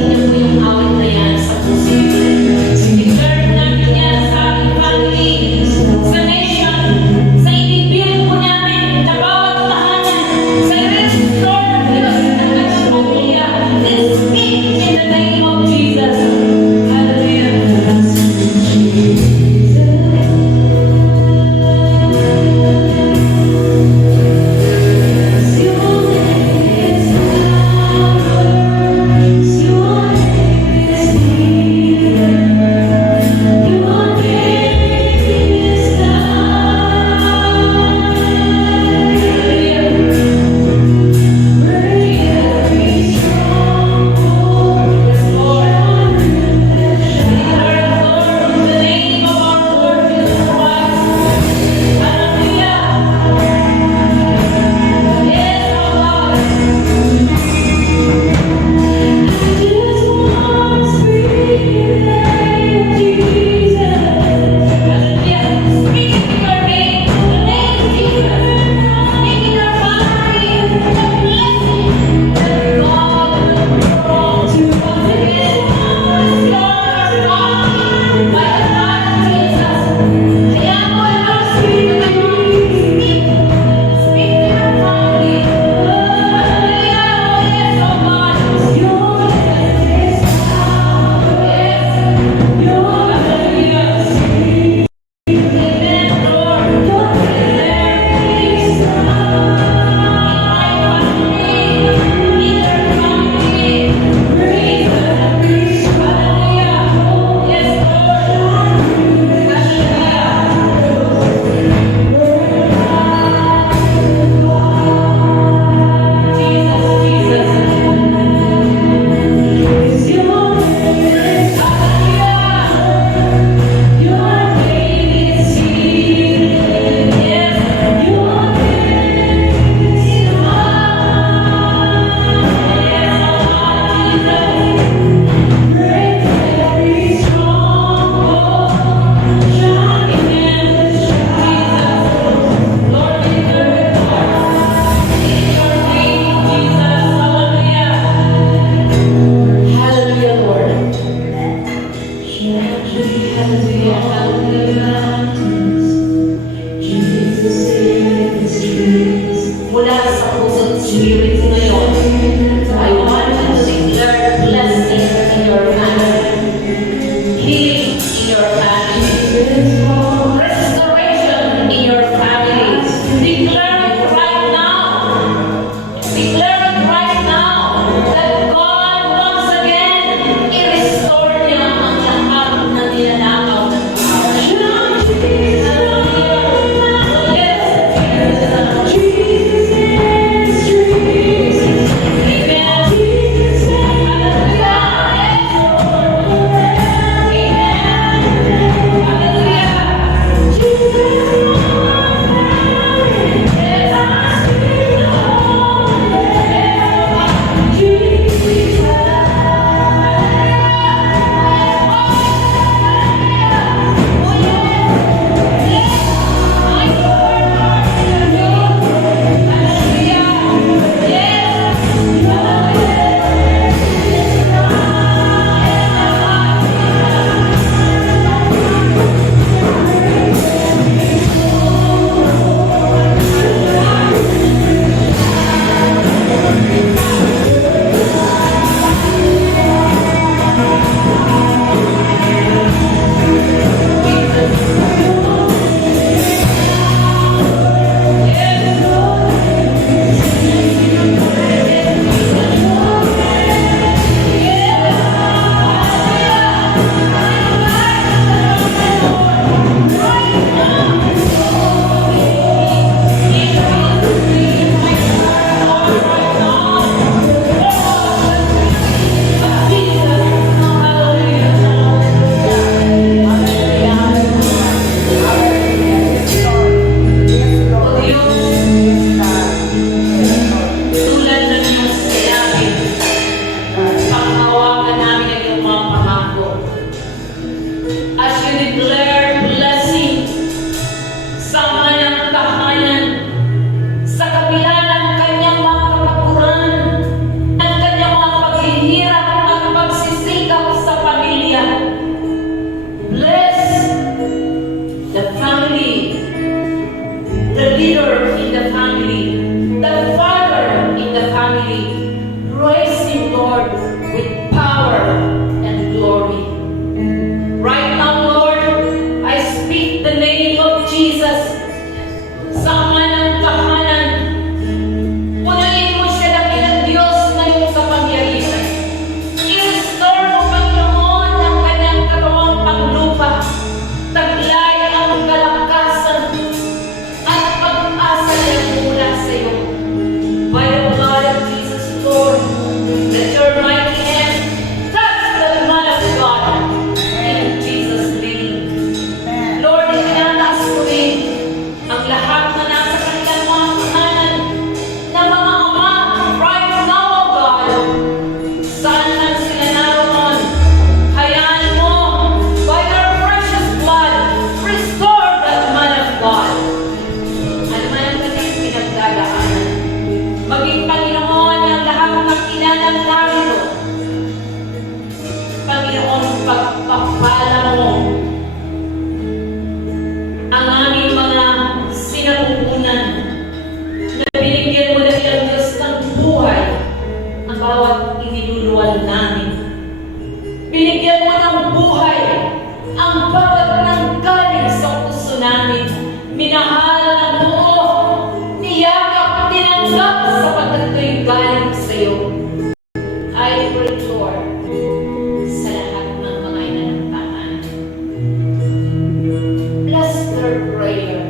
pagpapala mo ang aming mga sinapupunan na binigyan mo na ng Diyos ng buhay ang bawat iniluluwal namin. Binigyan mo ng buhay ang bawat nanggaling sa puso namin. Minahal na buo, niyakap, tinanggap sapagkat ito'y galing sa iyo. I pray, Lord, sa lahat ng mga inanagtaan. Bless their prayer.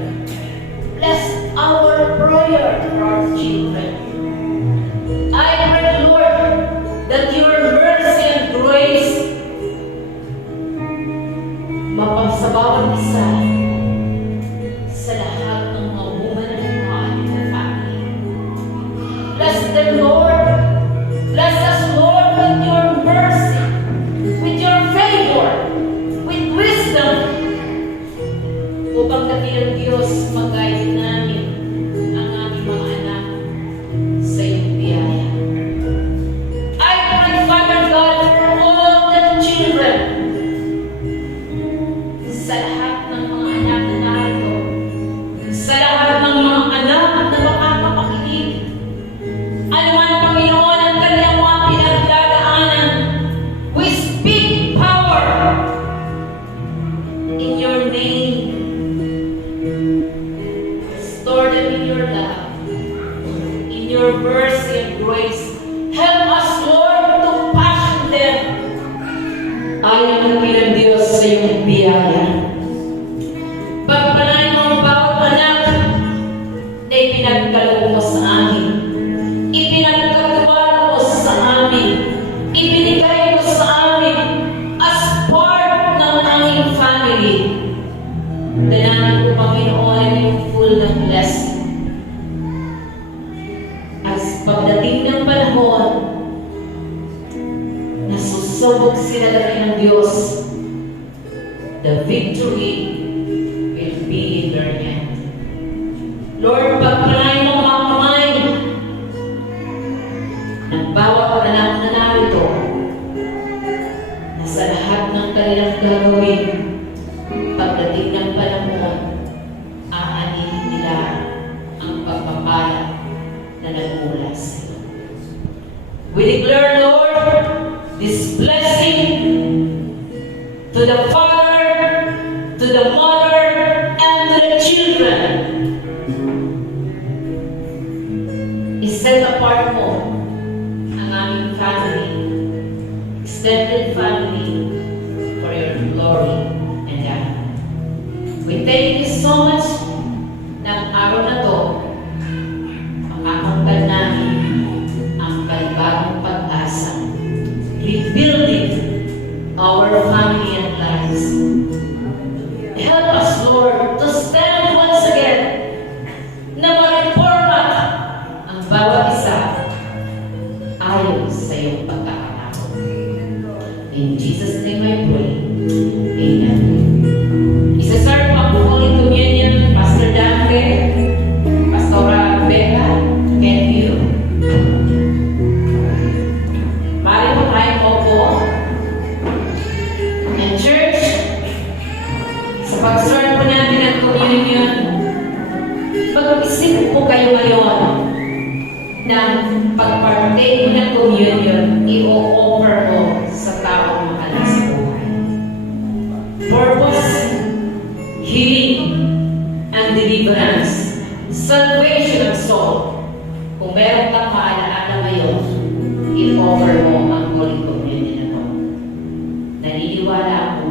Bless our prayer for our children. I pray, Lord, that your mercy and grace sa bawat isa, sa lahat ng mga woman and man in the family. Bless them, Lord. Bless us, Lord, with your mercy, with your favor, with wisdom, upang dakilang Diyos mag-guide namin ang aming mga anak sa iyong biyaya. I pray, Father God, for all the children, sa lahat ng mga anak na narito, sa lahat ng mga anak na makakapakinig, ano man, Panginoon, ang kanilang mga pinagdadaanan, we speak power in your name. Restore them in your love, in your mercy and grace. Help us, Lord, to passion them ayon ang bilang Diyos sa iyong biyaya. Pagpalain mo ang bawat anak na ipinagkaloob mo sa amin. Ipinagkatiwala mo sa amin. Ibinigay mo sa amin as part ng aming family. Dalangin ko, Panginoon, ay yung full ng blessing. As pagdating ng panahon, nasusubok sila ng Diyos, the victory will be in their hand. Lord, pagpalain mo mga kamay ng bawat anak na narito na sa lahat ng kanilang gagawin, pagdating ng panahon, aanin nila ang pagpapala na nagmula sa iyo. We declare, Lord, this blessing to the father, to the mother, and to the children is set apart mo ang aming family, extended family, for your glory and honor. We thank you so much ng araw na to, makakangkal namin ang panibagong pag-asa, rebuilding our family and lives. Help us, Lord, to stand once again na ma-reforma ang bawat isa ayon sa iyong pagkakataon. In Jesus' name I pray. Amen. Isa-serve ang Holy Communion, Pastor Dante, Pastora Becca, can you? Mari po tayo po. And church, sa pag-serve po natin ng communion, mag-isip po kayo ngayon ng pag-partake ng communion, i-offer mo sa taong mahal sa buhay. Purpose, healing, and deliverance, salvation of soul. Kung meron kang maalaala ngayon, i-offer mo ang Holy Communion na ito. Naniniwala ako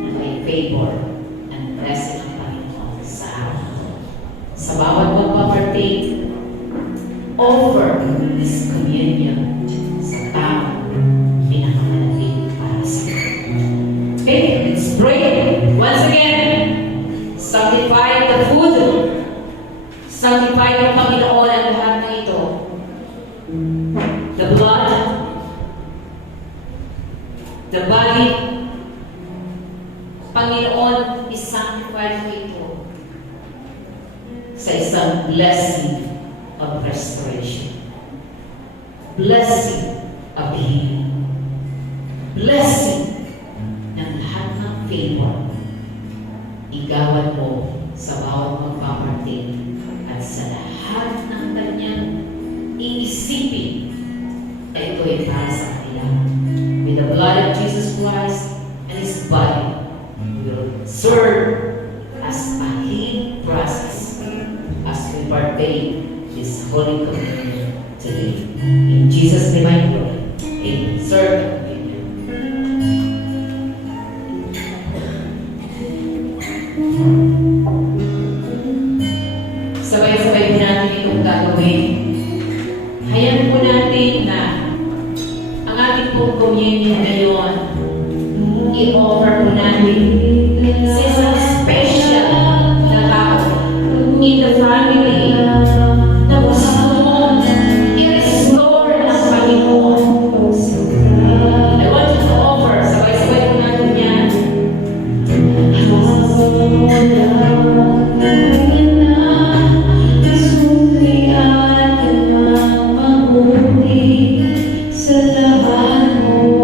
na may favor and blessing ng Panginoon sa akin. Sa bawat magpapartake, offer this communion sa taong pinakamalapit para sa iyo. Okay, let's pray. Once again, sanctify the food. Sanctify ng Panginoon ang lahat ng ito. The blood, the body, Panginoon, is-sanctify mo ito sa isang blessing of restoration, blessing of healing, blessing favor. Igawad mo sa bawat magpaparting at sa lahat ng kanyang iisipin na ito ay para sa kanila. With the blood of Jesus Christ and His body, we will serve as a healing process as we partake this Holy Communion today. In Jesus' name I pray. Amen. Serve the communion. Sabay-sabay natin itong gagawin. Hayaan po natin na ang ating pong communion ngayon, i-offer po natin sa isang special na tao in the family na gusto mo i-restore ang Panginoon. I want you to offer. Sabay-sabay po natin yan. Sa lahat mo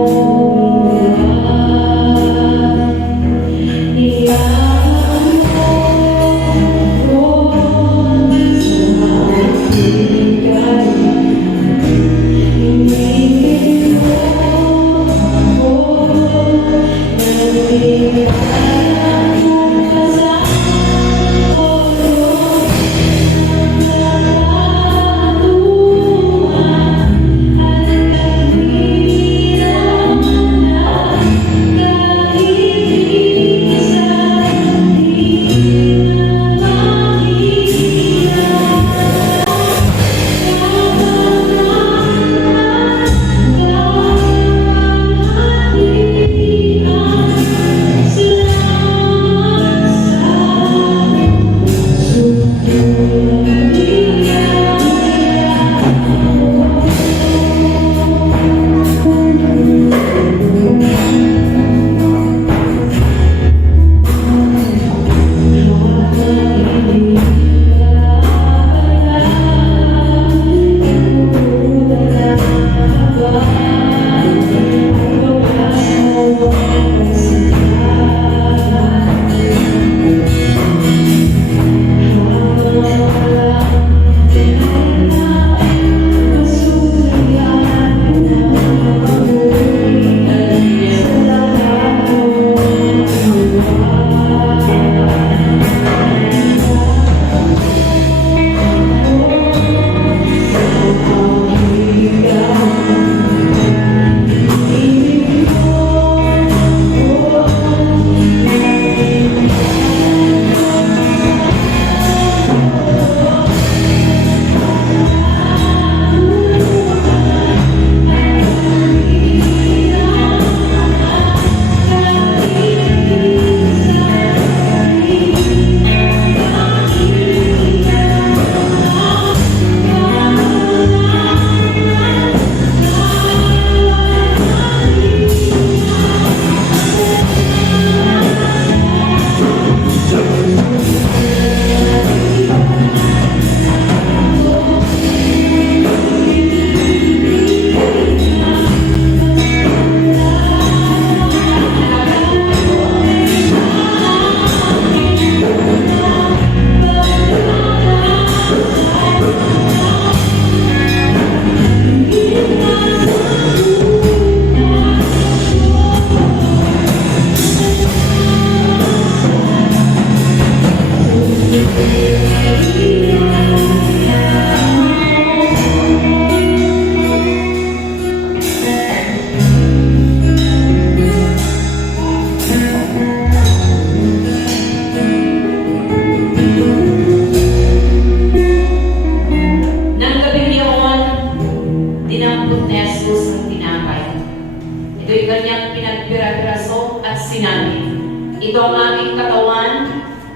Ito ang aming katawan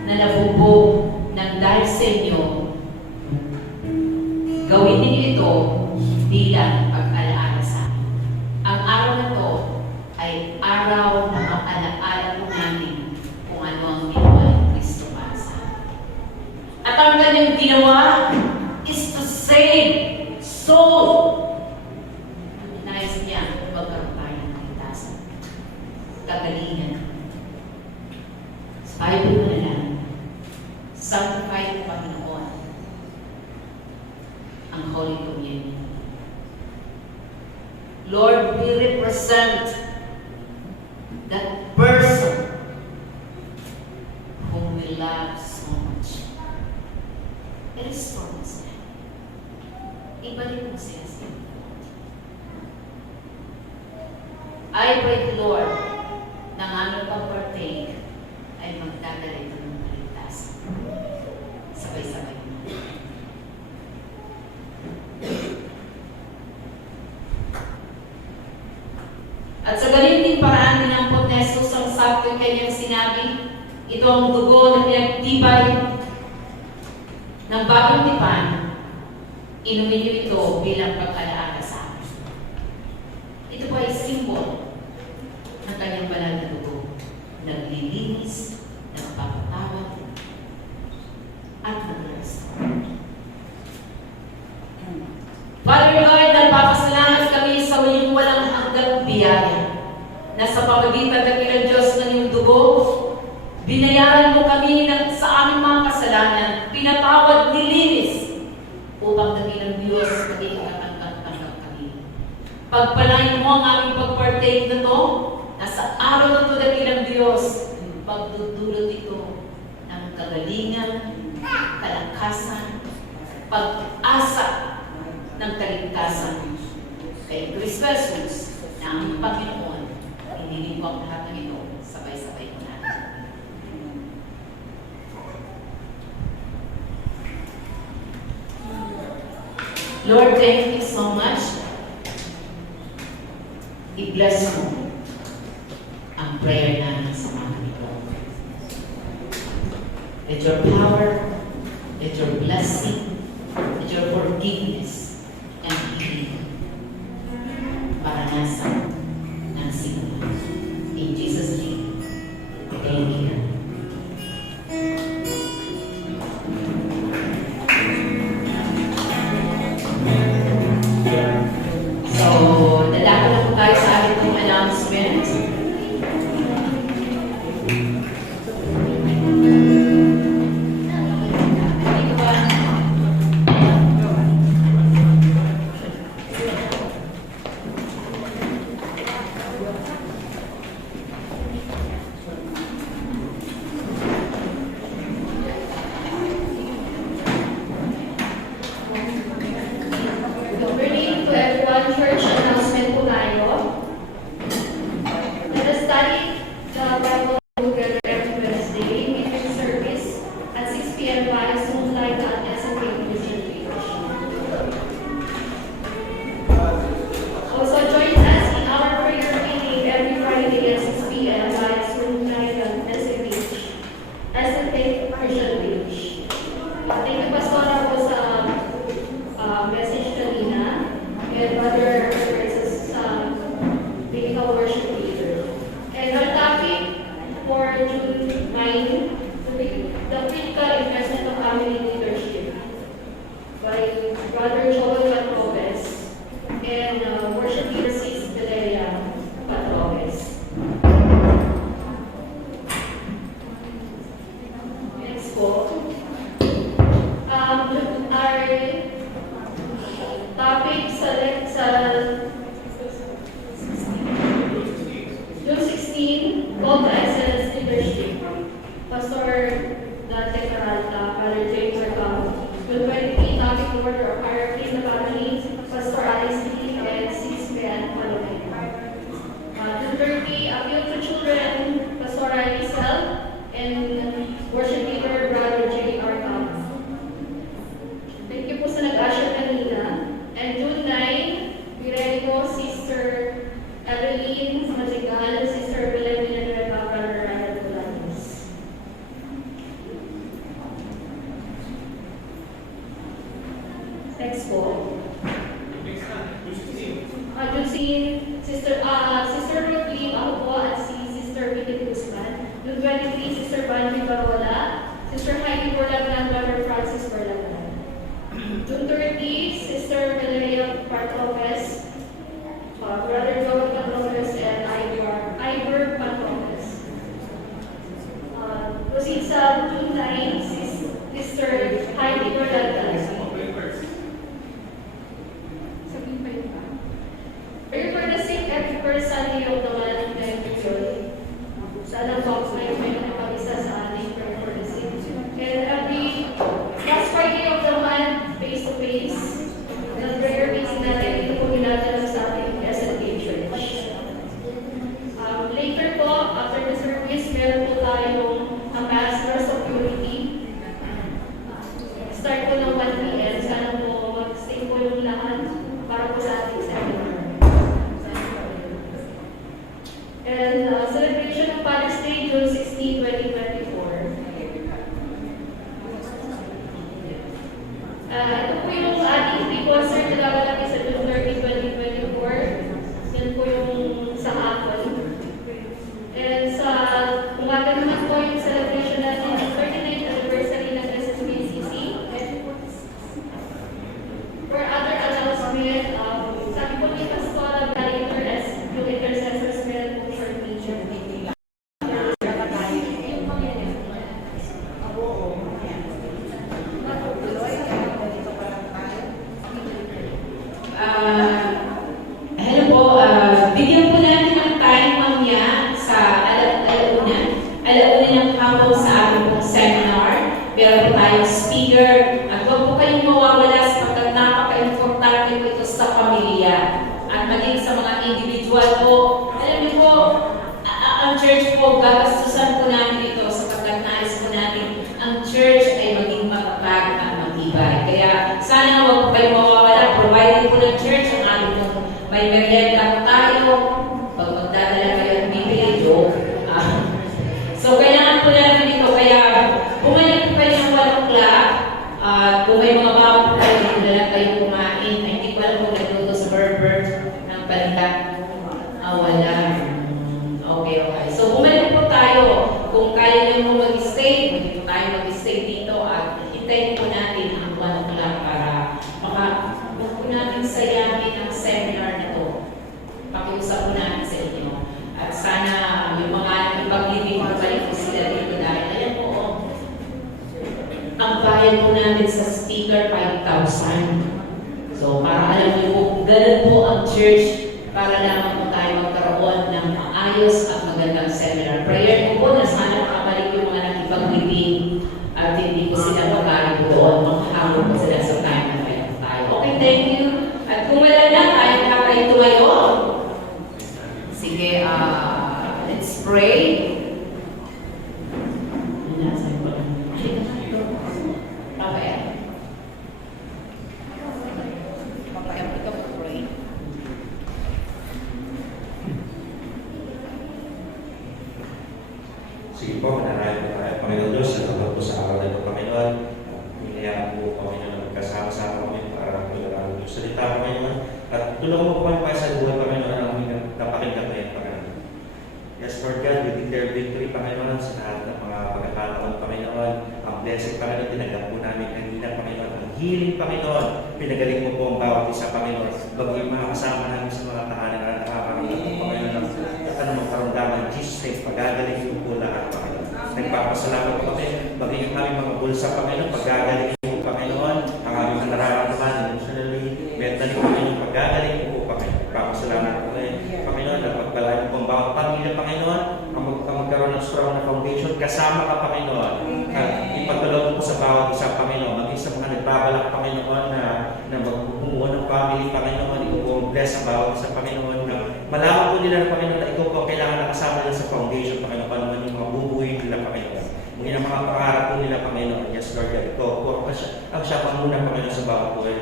na nabugbog ng dahil sa inyo. Gawin ninyo ito bilang pag-alaala sa akin. Ang araw na ito ay araw na mag-alaala po namin kung ano ang ginawa ng Kristo para sa akin. At ang kanyang ginawa is to save soul. Nais niya magkaroon tayo ng ligtasan, kagalingan. Tayo po manalangin. Sanctify po, Panginoon, ang Holy Communion. Lord, we represent that person whom we love so much. Restore us na. Ibalik mo siya sa iyo. I pray, Lord, na ang aming pag-partake ay magdadala ito ng kaligtasan. Sabay-sabay na. At sa galing din paraan dinampot na Jesus ang sakto yung kanyang sinabi, ito ang dugo na pinagtibay ng bagong tipan, inumin niyo ito bilang pagkalaala sa akin. Ito po ay simbolo ng kanyang banal na dugo, naglilinis, nagpapatawad, at nag-restore. Father Lord, nagpapasalamat kami sa muling walang hanggang biyaya na sa pamagitan ng ilang Diyos ng iyong dugo, binayaran mo kami sa aming mga kasalanan, pinatawad, nilinis, upang dakilang Diyos maging katanggap kami. Pagpalain mo ang aming pagpartake na to, na sa araw na to dakilang Diyos, pagdudulot ito ng kagalingan, kalakasan, pag-asa ng kaligtasan kay Kristo Jesus na ang Panginoon. Hindi ko ang lahat ng ito, sabay-sabay ko natin. Lord, thank you so much. I-bless mo ang prayer namin sa mga ito. Let your power, let your blessing, let your forgiveness and healing maranasan ng simula. In Jesus' name, thank you. So, lalakad na po tayo sa ating pong announcement. Dito ba? Good morning to everyone. Church announcement po tayo. Let us study the Bible together every Wednesday, meeting service at 6 p.m. via Zoom live at SMK Christian Page. Also join us in our prayer meeting every Friday at 6 p.m. via Zoom live at SMK Christian Page. Thank you, Pastora, po sa message kanina, and Brother Francis Biblical Worship Leader. And our topic for June 9, the critical investment of family leadership by Brother Joel Patrobes and Worship Leader Sis Valeria Patrobes. Next po. Our topic sa June 16, Call to Excellence Leadership. Pastor Dante Caralta, Father James Arcao. June 23, topic order of hierarchy in the family, Pastor Alice Lee and 6 Ben Palomé. June 30, Appeal to Children, Pastor Giselle and Worship Leader Brother J. Arcao. Thank you po sa nag-usher kanina. And June 9, ready po Sister Evelyn Masigal, Sister Belen Villanueva, Brother Ryan Bulanes. Next po. June 16, Sister Ruth Lim, ako po at si Sister Vicky Guzman. June 23, Sister Banji Barola, Sister Heidi Borlagnan, Brother Francis Borlagnan. June 30, Sister Valeria Patrobes, Brother Joel Patrobes, and Ivor Patrobes. meron po tayong Ambassadors of Unity. Start po ng 1 p.m. Sana po mag-stay po yung lahat para po sa ating seminar. And celebration of Father's Day, June 16, 2024. Ito po yung ating pre-concert na gaganapin sa June 30, 2024. Yan po yung sa hapon. And sa umaga naman po yung celebration natin ng 39th anniversary ng SSBCC. For other announcement, sabi po ni Pastora Director S, yung intercessors meron po short meeting. Yung mga yan. Hello po, bigyan po natin ng time mamaya sa alauna ng hapon sa aming pong seminar. Meron po tayong speaker at huwag po kayong mawawala sapagkat napaka-importante po ito sa pamilya at maging sa mga individual po. Alam niyo po, ang church po, gagastusan po natin ito sapagkat nais po natin ang church ay maging matatag at matibay. Kaya sana huwag po kayong mawawala. Provided po ng church ang ating pong may merienda po tayo. Pag magdadala kayo ng bibili, joke. So, kailangan po natin ito. Kaya, bumalik po kayo ng 1 o'clock. Kung may mga bago po kayo, hindi lang kayo kumain. Ay, hindi ko alam kung nagluto sa burger ng palda. Wala. Okay. So, bumalik po tayo. Kung kaya nyo mo mag-stay, pwede po tayo mag-stay dito at hintayin po natin ang 1 o'clock para huwag po natin sayamin ang seminar na to. Pakiusap po natin sa inyo. At sana yung mga ipaglibing magbalik po sila dito dahil ayan po, ang bayad po natin sa speaker 5,000. So para alam niyo po, ganun po ang church para lamang po tayo magkaroon ng maayos at magandang seminar. Prayer ko po na sana makabalik yung mga nakipaglibing at hindi po sila magaling doon. Makahamon po sila sa time na meron tayo. Okay, thank you. At kung wala na, tayo na kayo tumayo. Sige, let's pray. Sige po, mananahin po tayo. Panginoon Diyos, salamat po sa araw na ito, Panginoon. Hinayaan po, Panginoon, na magkasama-sama kami para paglalaro yung salita, Panginoon. At tulungan mo po kami pa sa buhay, Panginoon, ang aming napakinggan ngayon, Panginoon. Yes, Lord God, we declare victory, Panginoon, sa lahat ng mga pagkakataon, Panginoon. Ang blessing, Panginoon, tinanggap po namin kanina, Panginoon. Ang healing, Panginoon, pinagaling mo po ang bawat isa, Panginoon. Bago yung mga kasama namin sa mga tahanan na nakakakita po, Panginoon, ano magkaramdaman, Jesus ay pagagaling mo po lahat, Panginoon. Nagpapasalamat po kami, maging yung aming mga bulsa, Panginoon, pagagaling mo, Panginoon, ang aming mga nararamdaman, emotionally, mentally, Panginoon, pagagaling mo po, Panginoon. Nagpapasalamat po kami, Panginoon, at pagpalain po ang bawat pamilya, Panginoon, ang magkaroon ng strong na foundation, kasama ka, Panginoon, at ipagdalaw po sa bawat isa, Panginoon, maging sa mga nagbabalak, Panginoon, na magbubuo ng family, Panginoon, ikaw po bless ang bawat isa, Panginoon, na malaman po nila, Panginoon, na ikaw po ang kailangan na kasama nila sa foundation, Panginoon, paano man yung mga bubuhay nila, Panginoon. Mungkin ang mga pangarap po nila, Panginoon, yes, Lord, ikaw po ang siya panguna, Panginoon, sa bawat buhay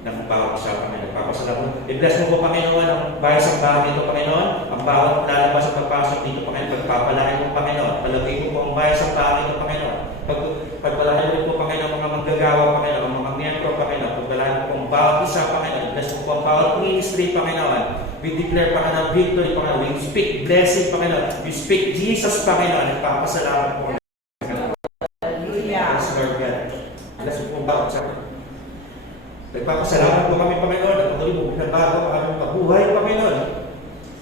ng bawat isa, Panginoon. Papasalamat. I-bless mo po, Panginoon, ang bahay sa bahay dito, Panginoon, ang bawat lalabas at pagpasok dito, Panginoon, pagpapalain mo, Panginoon, palagay mo po ang bahay sa bahay dito, Panginoon. Pagpalain mo po, Panginoon, mga maggagawa, Panginoon, ang mga miyembro, Panginoon, pagpalain mo po ang bawat isa, Panginoon, bless mo po ang bawat ministry, Panginoon. We declare, Panginoon, victory, Panginoon. We speak blessing, Panginoon. We speak Jesus, Panginoon. Nagpapasalamat po. Yes, Lord God. Bless mo po ang bawat isa. Nagpapasalamat po kami, Panginoon, at patuloy mo binabago ang aming mabuhay, Panginoon.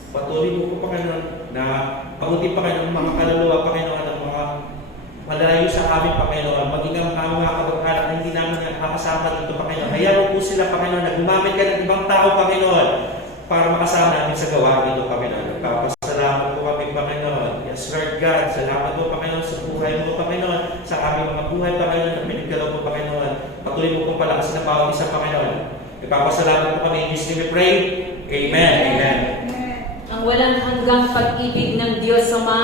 Patuloy mo po, Panginoon, na pangutin, Panginoon, mga kaluluwa, Panginoon, ang mga malayo sa amin, Panginoon, maging ang aming mga kapag-anak na hindi namin nakakasama dito, Panginoon. Hayaan mo po sila, Panginoon, na gumamit ka ng ibang tao, Panginoon, para makasama namin sa gawain ito, Panginoon. Nagpapasalamat po kami, Panginoon. Yes, Lord God, salamat po, Panginoon, sa buhay mo, Panginoon, sa aming mga buhay, Panginoon, na pinagdalaw po, Panginoon. Patuloy mo pong palakas na bawat isa, Panginoon. Nagpapasalamat po kami. In Jesus' name we pray. Amen. Amen. Ang walang hanggang pag-ibig ng Diyos Ama,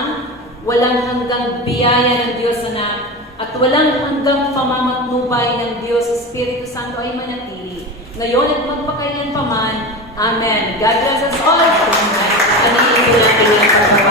walang hanggang biyaya ng Diyos Anak, at walang hanggang pamamatnubay ng Diyos Espiritu Santo ay manatili, ngayon at magpakailan pa man. Amen. God bless us all. Anihin ko natin ang